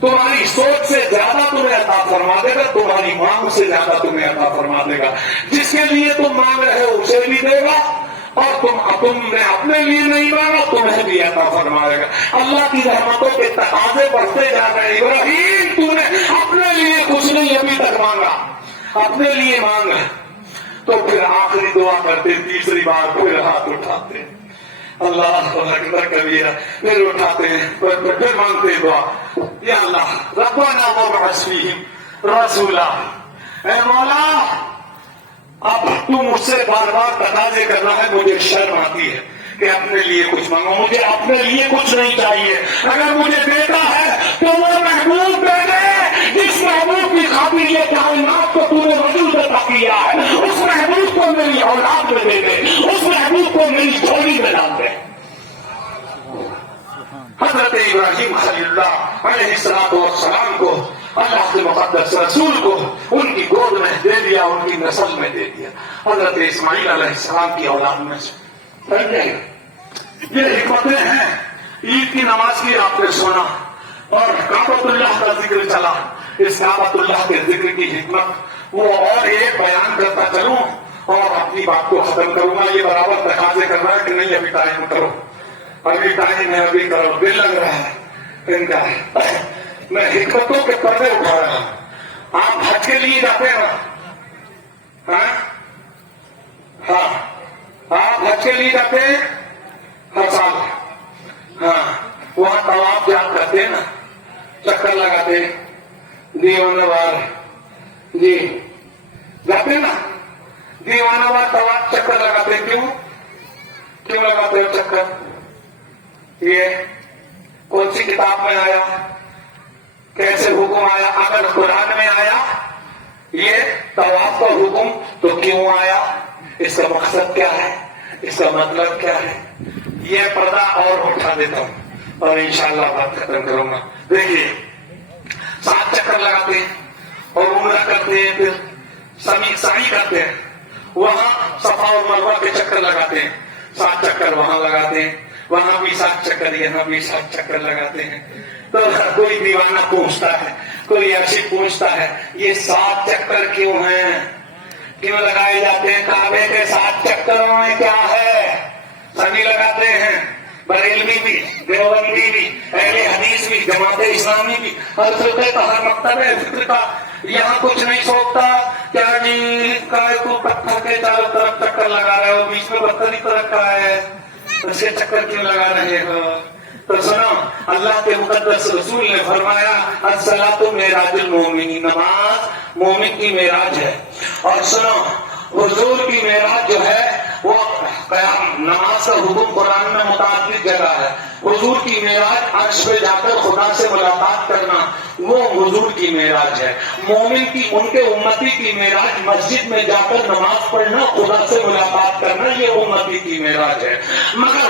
تمہاری سوچ سے زیادہ تمہیں عطا فرما دے گا، تمہاری مانگ سے زیادہ تمہیں عطا فرما دے گا. جس کے لیے تم مانگ رہے ہو اسے بھی دے گا، اور تم نے اپنے لیے نہیں مانگا تمہیں بھی عطا فرمائے گا. اللہ کی رحمتوں کے تقاضے بڑھتے جا رہے ہیں. ابراہیم تو نے اپنے لیے کچھ نہیں ابھی تک مانگا، اپنے لیے مانگا. تو پھر آخری دعا کرتے، تیسری بار پھر ہاتھ اٹھاتے، اللہ اکبر کبیرہ، پھر اٹھاتے ہیں، پھر مانگتے دعا، یا اللہ ربنا وابعث فیہم رسولا، اے مولا اب تم مجھ سے بار بار تقاضے کرنا ہے، مجھے شرم آتی ہے کہ اپنے لیے کچھ مانگو، مجھے اپنے لیے کچھ نہیں چاہیے. اگر مجھے بیٹا ہے تو وہ محبوب دے دے جس محبوب کی خاطر یہ کائنات کو تو نے وجود عطا کیا ہے، اس محبوب کو میری اولاد میں دے دے، اس محبوب کو میری جھولی میں ڈال دے. حضرت ابراہیم خلیل اللہ علیہ السلام کو اللہ کے مقدس رسول کو ان کی گود میں دے دیا، ان کی نسل میں دے دیا. حضرت اسماعیل علیہ السلام کی اولاد میں سے یہ حکمتیں ہیں. عید کی نماز کی آپ نے سنا اور کعبۃ اللہ کا ذکر چلا. اس کعبۃ اللہ کے ذکر کی حکمت وہ اور ایک بیان کرتا چلوں اور اپنی بات کو ختم کروں گا. یہ برابر تقاضے کر رہا ہے کہ نہیں ابھی ٹائم کرو، ابھی ٹائم ہے، ابھی کرو، دل لگ رہا ہے ان کا. میں حکمتوں کے پردے اٹھا رہا ہوں. آپ حج کے لیے جاتے ہیں نا؟ ہاں آپ حج کے لیے جاتے ہیں ہر سال. ہاں وہاں طواف جات کرتے ہیں نا، چکر لگاتے ہیں، دیوانہ وار جی جاتے ہیں نا، دیوانہ وار طواف چکر لگاتے ہیں. کیوں لگاتے ہیں چکر؟ یہ کون سی کتاب میں آیا، کیسے حکم آیا؟ اگر قرآن میں آیا یہ طواف کا حکم تو کیوں آیا؟ اس کا مقصد کیا ہے، اس کا مطلب کیا ہے؟ یہ پردہ اور اٹھا دیتا ہوں اور انشاءاللہ بات ختم کروں گا. دیکھیے 7 چکر لگاتے ہیں اور عمرہ کرتے ہیں، پھر سعی کرتے ہیں، وہاں صفا اور مروہ کے چکر لگاتے ہیں. 7 چکر وہاں لگاتے ہیں، وہاں بھی 7 چکر، یہاں بھی 7 چکر لگاتے ہیں. تو کوئی دیوانہ پوچھتا ہے، کوئی عرشی پوچھتا ہے یہ 7 چکر کیوں ہیں، کیوں لگائے جاتے ہیں؟ کعبے کے 7 چکروں میں کیا ہے؟ سبھی لگاتے ہیں، بریلوی بھی، دیوبندی بھی، اہل حدیث بھی، جماعت اسلامی بھی، ہر فرقے کا، ہر مکتب فکر کا. یہاں کچھ نہیں سوچتا کیا جی کائے کو پتھر کے چاروں طرف چکر لگا رہے ہو، بیچ میں پتھر ہی تو رکھا ہے، اس کے چکر کیوں لگا رہے ہو؟ تو سنو، اللہ کے مقدس رسول نے فرمایا الصلاۃ معراج المومن، نماز مومن کی معراج ہے. اور سنو حضور کی معراج جو ہے وہ نماز کا حکم قرآن میں متعدد جگہ ہے. حضور کی معراج عرش پہ جا کر خدا سے ملاقات کرنا وہ حضور کی معراج ہے. مومن کی، ان کے امتی کی معراج مسجد میں جا کر نماز پڑھنا، خدا سے ملاقات کرنا، یہ امتی کی معراج ہے. مگر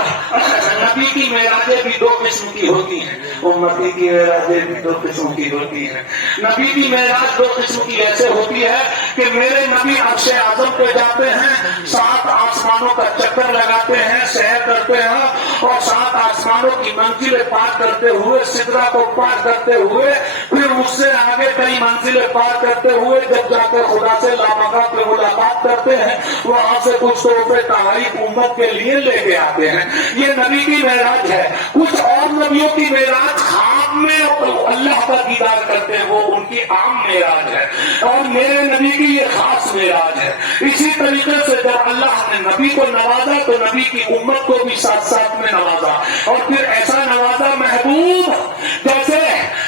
نبی کی معراجیں بھی 2 قسم کی ہوتی ہیں، امتی کی معراجیں بھی 2 قسم کی ہوتی ہیں. نبی کی معراج 2 قسم کی ایسے ہوتی ہے کہ میرے نبی عرش اعظم پہ جاتے ہیں، 7 آسمانوں کا چکر لگاتے ہیں، سیر کرتے ہیں اور 7 آسمانوں کی منزلیں پار کرتے ہوئے، سدرہ کو پار کرتے ہوئے، پھر اس سے آگے کئی منزلیں پار کرتے ہوئے جب جا کر خدا سے لامکہ پہ ملاقات کرتے ہیں، وہاں سے کچھ تحفے تحائف امت کے لیے لے کے آتے ہیں. یہ نبی کی معراج ہے. کچھ اور نبیوں کی معراج خواب میں اللہ کا دیدار کرتے ہیں، وہ ان کی عام معراج ہے، اور میرے نبی کی یہ خاص معراج ہے. اسی طریقے سے جب اللہ نے نبی کو نوازا تو نبی کی امت کو بھی ساتھ ساتھ میں نوازا، اور پھر ایسا نوازا محبوب جیسے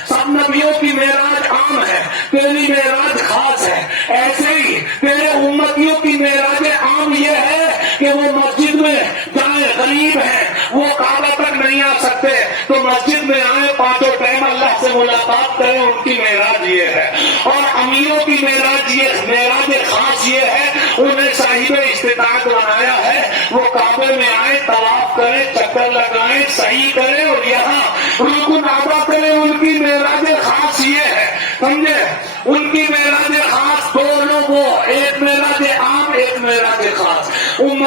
سب نبیوں کی معراج عام ہے، تیری معراج خاص ہے. ایسے ہی تیرے امتیوں کی معراج عام یہ ہے کہ وہ مسجد میں جائیں، غریب ہیں وہ کعبہ تک نہیں آ سکتے تو مسجد میں آئے، 5 ٹائم اللہ سے ملاقات کریں، ان کی معراج یہ ہے. اور امیروں کی معراج خاص یہ ہے، انہیں صاحب استطاعت بنایا ہے، وہ کعبے میں آئے، طواف کریں، چکر لگائیں، صحیح کریں اور یہاں رکن ادا کریں. ان کی معراج خاص یہ ہے، سمجھے؟ ان کی معراج خاص 2 لوگوں، ایک معراج عام، ایک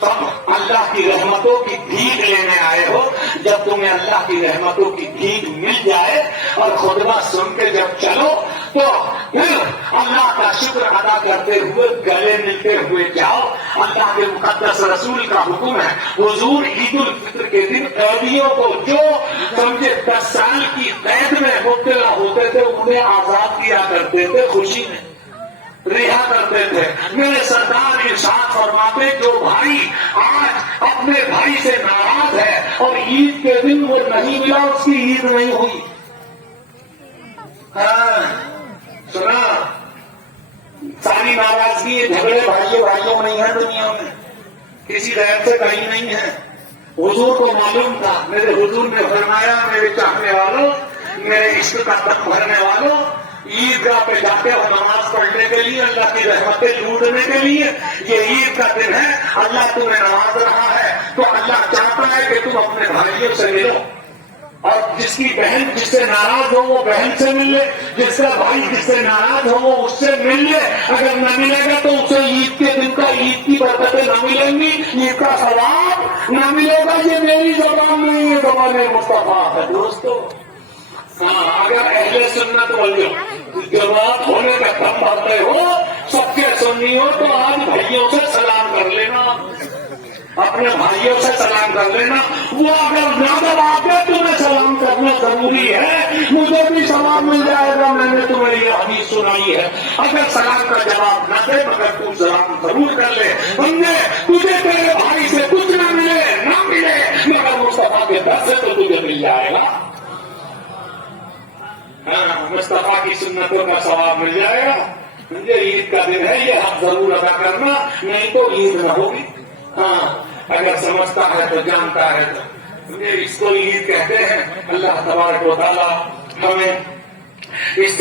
تم اللہ کی رحمتوں کی بھیک لینے آئے ہو. جب تمہیں اللہ کی رحمتوں کی بھیک مل جائے اور خطبہ سن کے جب چلو تو پھر اللہ کا شکر ادا کرتے ہوئے گلے ملتے ہوئے جاؤ. اللہ کے مقدس رسول کا حکم ہے حضور عید الفطر کے دن قیدیوں کو جو سمجھے 10 سال کی قید میں مبتلا ہوتے تھے انہیں آزاد کیا کرتے تھے, خوشی میں رہا کرتے تھے. میرے سرکار ارشاد فرماتے جو بھائی آج اپنے بھائی سے ناراض ہے اور عید کے دن وہ نہیں ملا اس کی عید نہیں ہوئی. ہاں سنا, ساری ناراضگی جھگڑے بھائیوں میں نہیں ہے دنیا میں, کسی غیر سے کہیں نہیں ہے. حضور کو معلوم تھا, میرے حضور نے فرمایا میرے چاہنے والوں, میرے عشق کا تن بھرنے والوں, عیدگاہ پہ جاتے ہو نماز پڑھنے کے لیے, اللہ کی رحمتیں لوٹنے کے لیے. یہ عید کا دن ہے, اللہ تمہیں نواز رہا ہے تو اللہ چاہتا ہے کہ تم اپنے بھائیوں سے ملو. اور جس کی بہن جس سے ناراض ہو وہ بہن سے مل لے, جس کا بھائی جس سے ناراض ہو وہ اس سے مل لے. اگر نہ ملے گا تو اسے عید کے دن کا عید کی برکتیں نہ ملیں گی, عید کا ثواب نہ ملے گا. یہ میری زبان نہیں, یہ زبان مصطفیٰ ہے دوستو. اگر اہل سنت جماعت ہونے کا دم بھرتے ہو, سب کے سنی ہو تو آج بھائیوں سے سلام کر لینا, اپنے بھائیوں سے سلام کر لینا. وہ اگر نہ دبا کے تمہیں سلام کرنا ضروری ہے, مجھے بھی سلام مل جائے گا, میں نے تمہیں یہ حدیث سنائی ہے. اگر سلام کا جواب نہ دے مگر تم سلام ضرور کر لے. سمجھے تجھے تیرے بھائی سے کچھ نہ ملے نہ ملے مگر مصطفیٰ کے در سے تو تجھے مل جائے گا. مصطفیٰ کی سنتوں کا ثواب مل جائے گا. مجھے عید کا دن ہے, یہ حق ضرور ادا کرنا, نہیں تو عید نہ ہوگی. ہاں اگر سمجھتا ہے تو جانتا ہے تو اس کو عید کہتے ہیں. اللہ تبارک و تعالیٰ ہمیں اس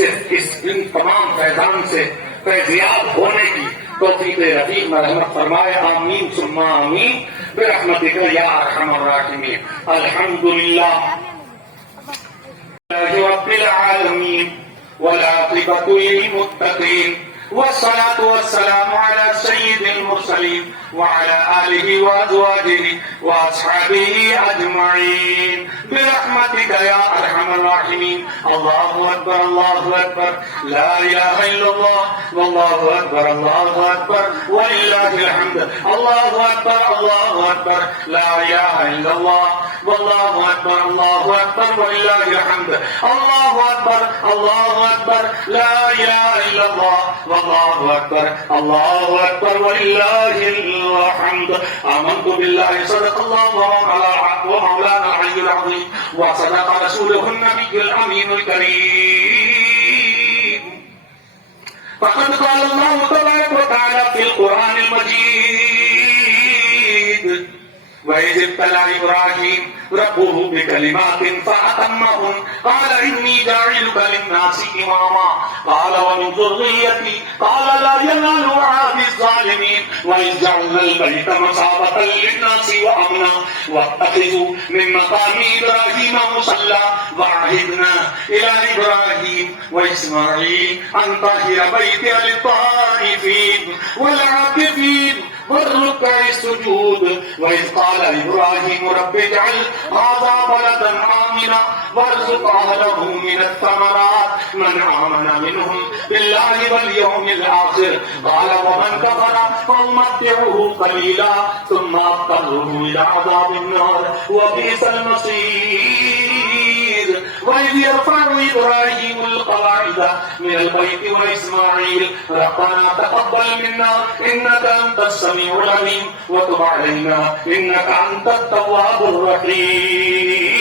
ان تمام فیضان سے فیضیاب ہونے کی توفیق رفیق میں رحمت فرمائے. آمین ثم آمین برحمتک یا ارحم الراحمین. الحمدللہ رب العالمین والعاقبۃ للمتقین والصلاة والسلام على سيد المرسلين وعلى آله وأزواجه وأصحابه أجمعين برحمتك يا أرحم الراحمين. الله أكبر الله أكبر لا إله إلا الله والله أكبر الله أكبر ولله الحمد. الله أكبر الله أكبر لا إله إلا الله والله أكبر الله أكبر ولله الحمد. الله أكبر الله أكبر لا إله إلا الله والله أكبر الله أكبر ولله الحمد. آمنت بالله صدق الله ومولانا العلي العظيم وصدق رسوله النبي الأمين الكريم. فقد قال الله تبارك وتعالى في القرآن المجيد وإذ ابتلى إبراهيم ربه بكلمات فأتمهن قال إني جاعلك للناس إماما قال ومن ذريتي قال لا ينال عهد الظالمين. وإذ جعلنا البيت مثابة للناس وأمنا واتخذوا من مقام إبراهيم مصلى وعهدنا إلى إبراهيم وإسماعيل أن طهر بيتي للطائفين والعاكفين والركع السجود. وإذ قال إبراهيم رب اجعل هذا بلدا آمنا وارزق أهله من الثمرات من آمن منهم بالله واليوم الآخر قال ومن كفر فأمتعه قليلا ثم أضطره إلى عذاب النار وبئس المصير. وإذ يرفع إبراهيم القواعد من البيت وإسماعيل ربنا تقبل منا إنك أنت السميع العليم وتب علينا إنك أنت التواب الرحيم.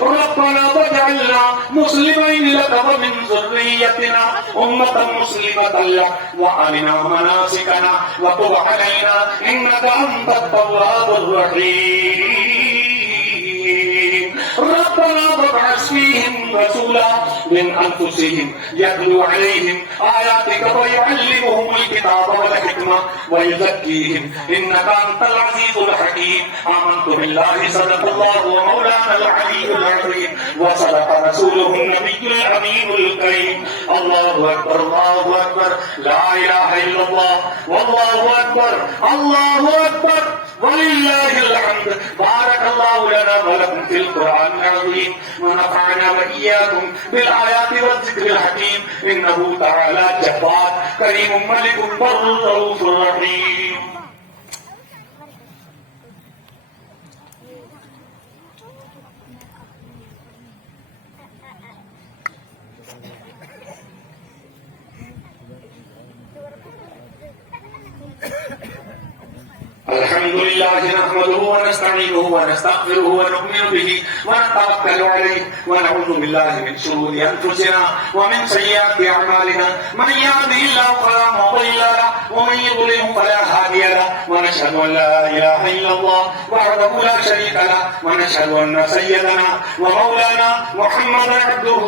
ربنا واجعلنا مسلمين لك ومن ذريتنا أمة مسلمة لك وأرنا مناسكنا وتب علينا إنك أنت التواب الرحيم. ربنا وابعث فيهم رسولا من أنفسهم يتلو عليهم آياتك ويعلمهم الكتاب والحكمة ويزكيهم إنك أنت العزيز الحكيم آمنت بالله صدق الله ومولانا العلي العظيم وصدق رسوله النبي الأمين الكريم الله أكبر الله أكبر لا إله إلا الله والله أكبر الله أكبر ولله الحمد بارك الله لنا ولكم في القرآن العظيم ونفعنا وإياكم بالآيات والذكر الحكيم إنه تعالى جبار كريم ملك بر رؤوف رحيم. الحمد لله نحمده ونستعينه ونستغفره ونؤمن به ونتوكل عليه ونعوذ بالله من شرور انفسنا ومن سيئات اعمالنا من يهده الله فلا مضل له ومن يضلل فلا هادي له ونشهد ان لا اله الا الله وحده لا شريك له ونشهد ان سيدنا ومولانا محمدا عبده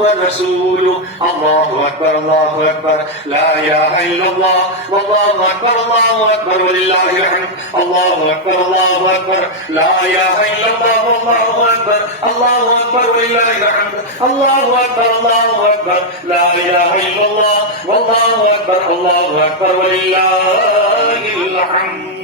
ورسوله. الله اكبر الله اكبر لا اله الا الله والله اكبر الله اكبر ولله الحمد الله اكبر الله اكبر لا اله الا الله والله اكبر الله اكبر ولله الحمد الله اكبر الله اكبر لا اله الا الله والله اكبر الله اكبر ولله الحمد.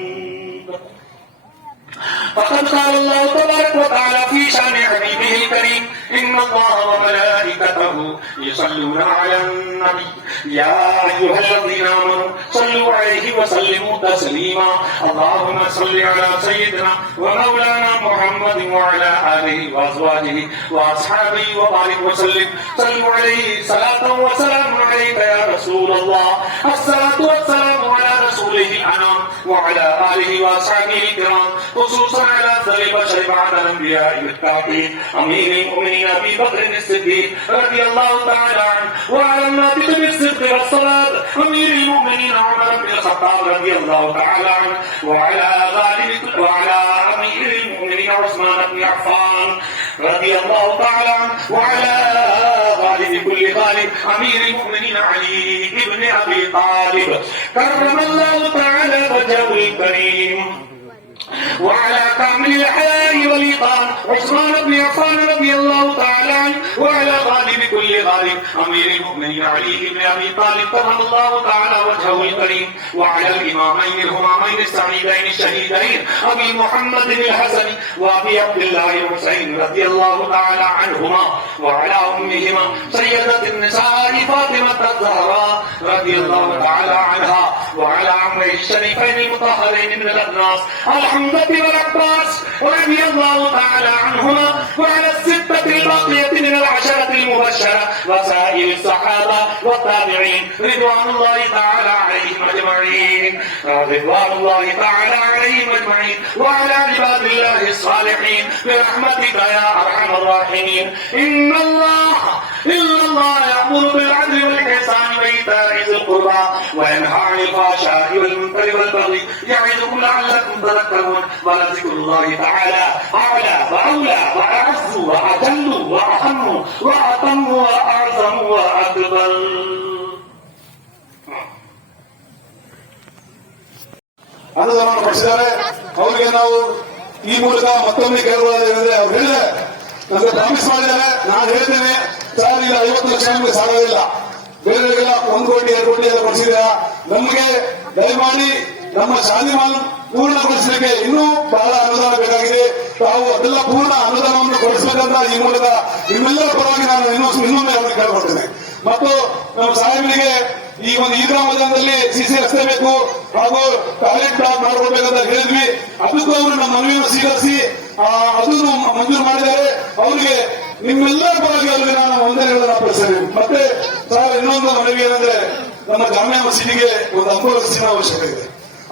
فقد قال الله تبارك وتعالى في شان حبيبه الكريم إن الله وملائكته يصلون على النبي يا أيها الذين آمنوا صلوا عليه وسلموا تسليما اللهم صل على سيدنا ومولانا محمد وعلى آله وأزواجه وأصحابه وبارك وسلم صلوا عليه صلاة وسلام عليك يا رسول الله الصلاة والسلام على رسوله الأنام وعلى آله وأصحابه الكرام خصوصا على أفضل البشر بعد الأنبياء والتابعين أمير المؤمنين أبي بكر الصديق رضي الله تعالى عنه وعلى الناطق بالصدق والصلاة أمير المؤمنين عمر بن الخطاب رضي الله تعالى عنه وعلى أمير المؤمنين عثمان بن عفان رضي الله تعالى عنه وعلى غالب كل غالب أمير المؤمنين علي بن أبي طالب كرم الله تعالى وجهه الكريم وعلى كامل الحياء والإيقان عثمان بن عفان رضي الله تعالى عنه وعلى غالب كل غالب أمير المؤمنين علي بن أبي طالب كرم الله تعالى وجهه الكريم وعلى الإمامين الهمامين السعيدين الشهيدين أبي محمد الحسن وأبي عبد الله الحسين رضي الله تعالى عنهما وعلى أمهما سيدة النساء فاطمة الزهراء رضي الله تعالى عنها وعلى عمري الشريفين المطهرين من الأدناس الحمزة والعباس رضي الله تعالى عنهما وعلى الستة الباقية من العشرة المبشرة وسائر الصحابة والتابعين رضوان الله تعالى عليهم أجمعين رضوان الله تعالى عليهم أجمعين وعلى عباد الله الصالحين برحمتك يا أرحم الراحمين. إن الله يأمر بالعدل والإحسان وإيتاء ذي القربى وينهى عن الفحشاء والمنكر والبغي يعظكم لعلكم تذكرون ولذكر الله تعالى أعلى وأولى وأعز وأجل وأهم وأتم وأعظم وأكبر. ಅನುದಾನವನ್ನು ಪಡಿಸಿದ್ದಾರೆ. ಅವರಿಗೆ ನಾವು ಈ ಮೂಲಕ ಮತ್ತೊಮ್ಮೆ ಕೇಳುವುದೇನೆಂದ್ರೆ ಅವ್ರು ಹೇಳಿದ್ರೆ ನಮಗೆ ಪ್ರಾಮಿಸ್ ಮಾಡಿದ್ದಾರೆ. ನಾನು ಹೇಳ್ತೇನೆ ಸರ್, ಈಗ 50 ಲಕ್ಷ ನಮಗೆ ಸಾಗೋದಿಲ್ಲ, ಬೇರೆಯವರಿಗೆಲ್ಲ 1 ಕೋಟಿ 2 ಕೋಟಿ ಎಲ್ಲ ಕೊಡಿಸಿದ್ದೀರಾ, ನಮಗೆ ದಯಮಾಡಿ ನಮ್ಮ ಶಾದಿಮಾನ್ ಪೂರ್ಣಗೊಳಿಸಲಿಕ್ಕೆ ಇನ್ನೂ ಬಹಳ ಅನುದಾನ ಬೇಕಾಗಿದೆ. ತಾವು ಅದೆಲ್ಲ ಪೂರ್ಣ ಅನುದಾನವನ್ನು ಕೊಡಿಸಬೇಕಂತ ಈ ಮೂಲಕ ನಿಮ್ಮೆಲ್ಲರ ಪರವಾಗಿ ನಾನು ಇನ್ನೊಮ್ಮೆ ಅವರಿಗೆ ಕೇಳ್ಕೊಳ್ತೇನೆ. ಮತ್ತು ನಮ್ಮ ಸಾಹೇಬರಿಗೆ ಈ ಒಂದು ಈದ್ಗಾ ಮೈದಾನದಲ್ಲಿ ಸಿಸಿ ರಸ್ತೆ ಬೇಕು ಹಾಗೂ ಟಾಯ್ಲೆಟ್ ಬ್ಲಾಕ್ ಮಾಡಿಕೊಡ್ಬೇಕಂತ ಹೇಳಿದ್ವಿ. ಅದಕ್ಕೂ ಅವರು ನಮ್ಮ ಮನವಿಯನ್ನು ಸ್ವೀಕರಿಸಿ ಅದನ್ನು ಮಂಜೂರು ಮಾಡಿದ್ದಾರೆ. ಅವರಿಗೆ ನಿಮ್ಮೆಲ್ಲರ ಪರವಾಗಿ ಅವರಿಗೆ ನಾನು ವಂದನೆಗಳನ್ನು ಅರ್ಪಿಸ್ತೇನೆ. ಮತ್ತೆ ಸರ್, ಇನ್ನೊಂದು ಮನವಿ ಏನಂದ್ರೆ ನಮ್ಮ ಜಾಮಿಯಾ ಮಸೀದಿಗೆ ಒಂದು ಅಂಕುರಸ್ಸಿನ ಅವಶ್ಯಕತೆ ಇದೆ.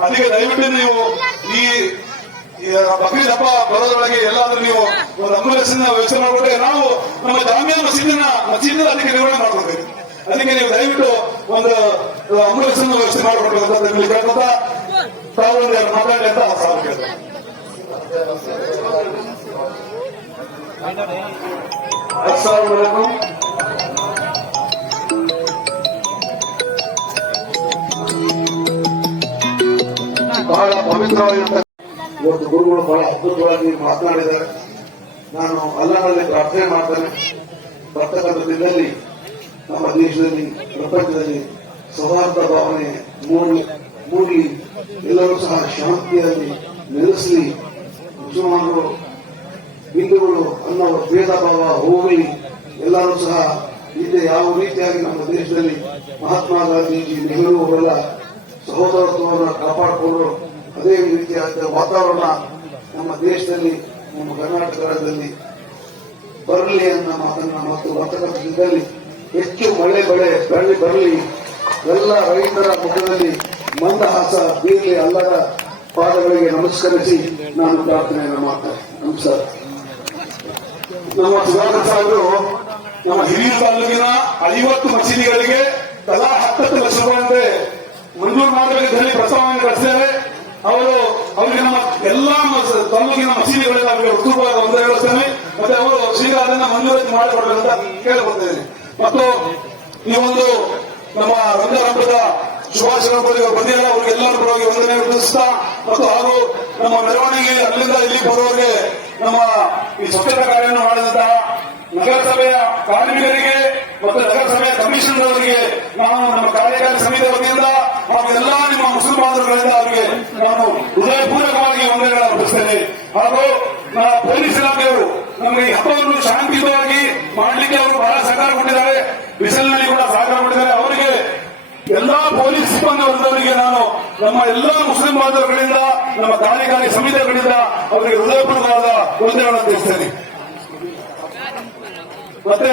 ಅದಕ್ಕೆ ದಯವಿಟ್ಟು ನೀವು ಈ ಬಕ್ರೀದ್ ಹಬ್ಬ ಬರೋದ್ರೊಳಗೆ ಎಲ್ಲಾದ್ರೂ ನೀವು ಒಂದು ಅಂಬುಲೆನ್ಸ್ ವ್ಯವಸ್ಥೆ ಮಾಡಿಕೊಟ್ರೆ ನಾವು ನಮ್ಮ ಜಾಮಿಯಾ ಮಸೀದಿನ ಅದಕ್ಕೆ ನಿರ್ವಹಣೆ ಮಾಡ್ಕೊಡ್ತೇವೆ. ಅದಕ್ಕೆ ನೀವು ದಯವಿಟ್ಟು ಒಂದು ಅಂಬುಲೆನ್ಸ್ ವ್ಯವಸ್ಥೆ ಮಾಡಿಕೊಡ್ಬೇಕು ಅಂತ ನಿಮಗೆ ಕೇಳ್ಕೊಂತ ತಾವು ಮಾತಾಡಿ ಅಂತ ಸಾವು ಕೇಳ್ತಾರೆ. ಅಸ್ಸಲಾಮು ಅಲೈಕುಂ. ಬಹಳ ಪವಿತ್ರವಾಗಿರುವಂತಹ ಇವತ್ತು ಗುರುಗಳು ಬಹಳ ಅದ್ಭುತವಾಗಿ ಮಾತನಾಡಿದ್ದಾರೆ. ನಾನು ಅಲ್ಲನಲ್ಲಿ ಪ್ರಾರ್ಥನೆ ಮಾಡ್ತೇನೆ, ಬರ್ತಕ್ಕಂಥ ದಿನದಲ್ಲಿ ನಮ್ಮ ದೇಶದಲ್ಲಿ, ಪ್ರಪಂಚದಲ್ಲಿ ಸೌಹಾರ್ದ ಭಾವನೆ ಮೂಡಲಿ, ಎಲ್ಲರೂ ಸಹ ಶಾಂತಿಯಲ್ಲಿ ನೆಲೆಸಲಿ, ಮುಸಲ್ಮಾನರು ಹಿಂದೂಗಳು ಅನ್ನೋ ಭೇದ ಭಾವ ಹೋಗಲಿ, ಎಲ್ಲರೂ ಸಹ ಇಲ್ಲಿ ಯಾವ ರೀತಿಯಾಗಿ ನಮ್ಮ ದೇಶದಲ್ಲಿ ಮಹಾತ್ಮ ಗಾಂಧೀಜಿ, ನೆಹರು ಅವರೆಲ್ಲ ಸಹೋದರತ್ವವನ್ನು ಕಾಪಾಡಿಕೊಂಡ್ರು, ಅದೇ ರೀತಿಯಾದ ವಾತಾವರಣ ನಮ್ಮ ದೇಶದಲ್ಲಿ, ನಮ್ಮ ಕರ್ನಾಟಕ ರಾಜ್ಯದಲ್ಲಿ ಬರಲಿ ಅನ್ನೋ ಮಾತನ್ನ ಮತ್ತು ಬರ್ತಕ್ಕಂಥದ್ದಲ್ಲಿ ಹೆಚ್ಚು ಮಳೆ ಬರಲಿ, ಎಲ್ಲ ರೈತರ ಮುಖದಲ್ಲಿ ಮಂದಹಾಸ ಬೀರಲಿ. ಎಲ್ಲರ ಪಾದಗಳಿಗೆ ನಮಸ್ಕರಿಸಿ ನಾನು ಪ್ರಾರ್ಥನೆಯನ್ನು ಮಾಡ್ತೇನೆ. ನಮಸ್ಕಾರ. ನಮ್ಮ ಸುಧಾಕರ್ ಸಾಹೇಬರು ನಮ್ಮ ಹಿರಿಯೂರು ತಾಲೂಕಿನ 50 ಮಸೀದಿಗಳಿಗೆ ತಲಾ 10 ಲಕ್ಷ ರೂಪಾಯಿ ಮಂಜೂರು ಮಾಡಬೇಕಿದ್ದಲ್ಲಿ ಪ್ರಸ್ತಾವನೆ ಕಳಿಸಿದ್ದಾರೆ. ಅವರಿಗೆ ನಮ್ಮ ಎಲ್ಲಾ ತಾಲೂಕಿನ ಮಸೀದಿಗಳೆಲ್ಲ ಅವರಿಗೆ ಉತ್ತಮವಾದ ಒಂದು ವ್ಯವಸ್ಥೆ ಮತ್ತೆ ಅವರು ಶೀಘ್ರ ಅದನ್ನ ಮಂಜೂರಾತಿ ಮಾಡಿಕೊಡ್ಬೇಕಂತ ಕೇಳಿಕೊಳ್ತೇನೆ. ಮತ್ತು ಈ ಒಂದು ನಮ್ಮ ರಂಜಾನ್ ಹಬ್ಬದ ಶುಭಾಶಯಗಳು ಬಂದಿಲ್ಲ, ಅವರಿಗೆ ಎಲ್ಲರ ಪರವಾಗಿ ವಂದನೆ ತಿಳಿಸ್ತಾ ಮತ್ತು ಹಾಗೂ ನಮ್ಮ ಮೆರವಣಿಗೆ ಅಲ್ಲಿಂದ ಇಲ್ಲಿ ಬರುವವರಿಗೆ ನಮ್ಮ ಈ ಸ್ವಚ್ಛತಾ ಕಾರ್ಯವನ್ನು ಮಾಡಿದಂತಹ ನಗರಸಭೆಯ ಕಾರ್ಮಿಕರಿಗೆ ಮತ್ತು ನಗರಸಭೆಯ ಕಮಿಷನರ್ ಅವರಿಗೆ ನಾವು ನಮ್ಮ ಕಾರ್ಯಕಾರಿ ಸಮಿತಿ ವತಿಯಿಂದ ಹಾಗೂ ಎಲ್ಲಾ ನಿಮ್ಮ ಮುಸ್ಲಿಂ ಬಾಂಧವರಿಂದ ಅವರಿಗೆ ನಾನು ಹೃದಯಪೂರ್ವಕವಾಗಿ ವಂದನೆಗಳನ್ನು ಅರ್ಪಿಸ್ತೇನೆ. ಹಾಗೂ ಪೊಲೀಸ್ ಇಲಾಖೆಯವರು ನಮಗೆ ಈ ಹಬ್ಬವನ್ನು ಶಾಂತಿಯುತವಾಗಿ ಮಾಡಲಿಕ್ಕೆ ಅವರು ಬಹಳ ಸಹಕಾರ ಕೊಟ್ಟಿದ್ದಾರೆ, ಬಿಸಿಲಿನಲ್ಲಿ ಕೂಡ ಸಹಕಾರ ಕೊಟ್ಟಿದ್ದಾರೆ. ಅವರಿಗೆ ಎಲ್ಲಾ ಪೊಲೀಸ್ ಸಿಬ್ಬಂದಿ ವರ್ಗದವರಿಗೆ ನಾನು ನಮ್ಮ ಎಲ್ಲಾ ಮುಸ್ಲಿಂ ಬಾಂಧವರುಗಳಿಂದ, ನಮ್ಮ ಕಾರ್ಯಕಾರಿ ಸಮಿತಿಗಳಿಂದ ಅವರಿಗೆ ಹೃದಯಪೂರ್ವಕವಾದ ವಂದನೆಗಳನ್ನು ತಿಳಿಸ್ತೇನೆ. ಮತ್ತೆ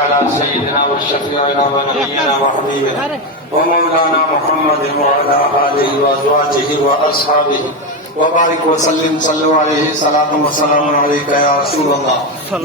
على سيدنا وشفيعنا ونبينا وحبيبنا ومولانا محمد وعلى آله وأزواجه وأصحابه وبارك وسلم. صلوا عليه صلاة وسلام عليك يا رسول الله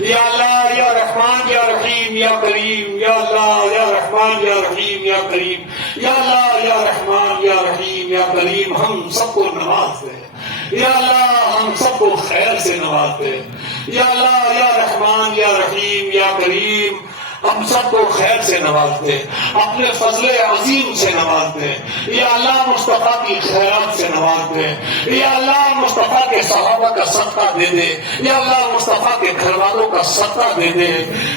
یا اللہ یا رحمان یا رحیم یا کریم، یا اللہ یا رحمان یا رحیم یا کریم، یا اللہ یا رحمان یا رحیم یا کریم، ہم سب کو نواز دے، یا اللہ ہم سب کو خیر سے نواز دے، یا اللہ یا رحمان یا رحیم یا کریم، ہم سب کو خیر سے نواز دے، اپنے فضل عظیم سے نواز دے، یا اللہ مصطفیٰ کی خیرات سے نواز دے، یا اللہ مصطفیٰ کے صحابہ کا صدقہ دے دے، یا اللہ مصطفیٰ کے گھر والوں کا صدقہ دے دے،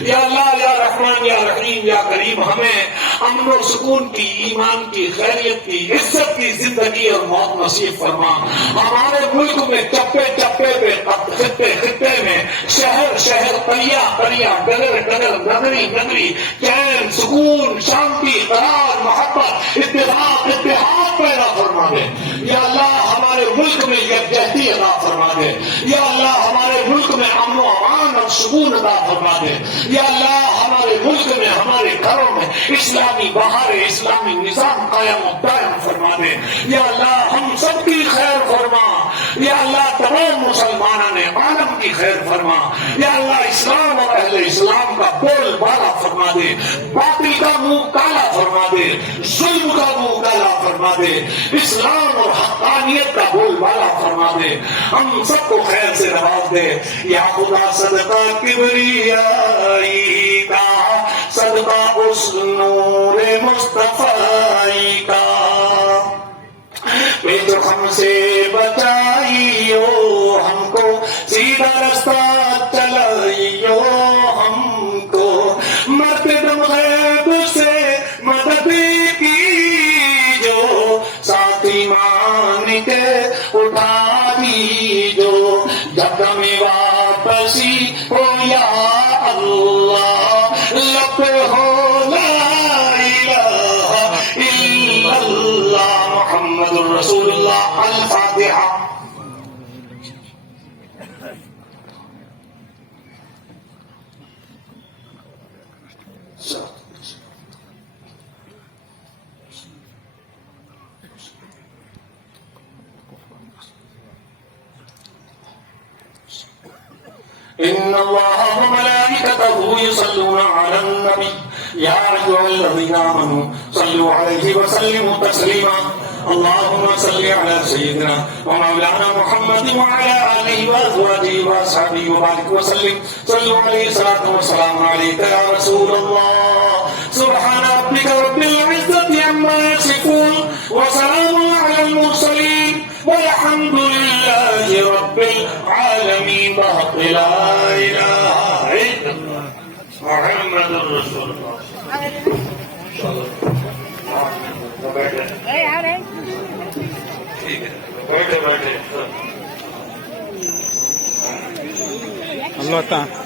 یا اللہ یا رحمان یا رحیم یا کریم، ہمیں امن و سکون کی، ایمان کی، خیریت کی، عزت کی زندگی اور موت نصیب فرما، ہمارے ملک میں چپے چپے پہ، خطے خطے میں، شہر شہر، قریا قریا، ڈگر ڈگر، نگری نگری، چین، سکون، شانتی، قرار، محبت، اتفاق، اتحاد پیدا فرما دے، یا اللہ ہمارے ملک میں یکجہتی عطا فرما دے، یا اللہ ہمارے ملک میں امن و امان اور سکون عطا فرما دے، یا اللہ ہمارے ملک میں، ہمارے گھروں میں اسلامی بہار، اسلامی نظام قائم و دائم فرما دے، یا اللہ ہم سب کی خیر فرما، یا اللہ تمام مسلمانوں نے عالم کی خیر فرما، یا اللہ اسلام اور اہل اسلام کا بول بالا فرما دے، باطل کا منہ کالا فرما دے، ظلم کا منہ کالا فرما دے، اسلام اور حقانیت کا بول بالا فرما دے، ہم سب کو خیر سے نواز دے، یا خدا صدقہ کبریائی کا، صدقہ اس نور مصطفی کا، میں جو ہم سے بچائیو، ہم کو سیدھا رستہ چلائیو، ہم کو مرتے دم غیب سے مدد کی، جو ساتھی مان کے اٹھا دیجو، جب ہمیں واپسی ہو یا اللہ، لب ہو لا الہ الا اللہ محمد الرسول اللہ۔ الفاتحہ۔ إن الله وملائكته يصلون على النبي يا أيها الذين آمنوا صلوا عليه وسلموا تسليما اللهم صل على سيدنا ومولانا محمد وعلى آله وأزواجه وأصحابه وبارك وسلم صلوا عليه صلاة وسلام عليك يا رسول الله سبحان ربك رب العزة عما يصفون وسلام على المرسلين والحمد لله رب العالمين بحق لا إله إلا الله محمد رسول الله اللہ تعالیٰ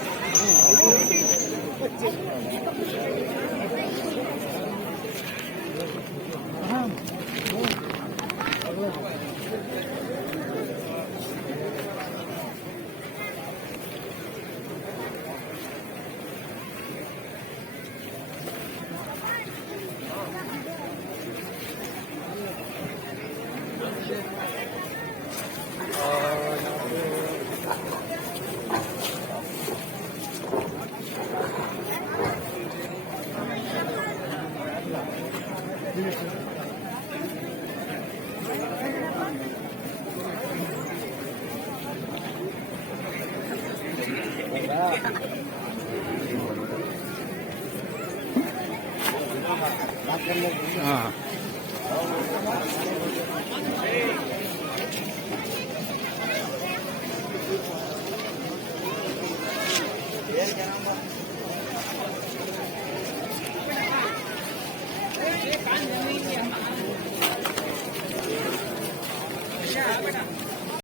ہاں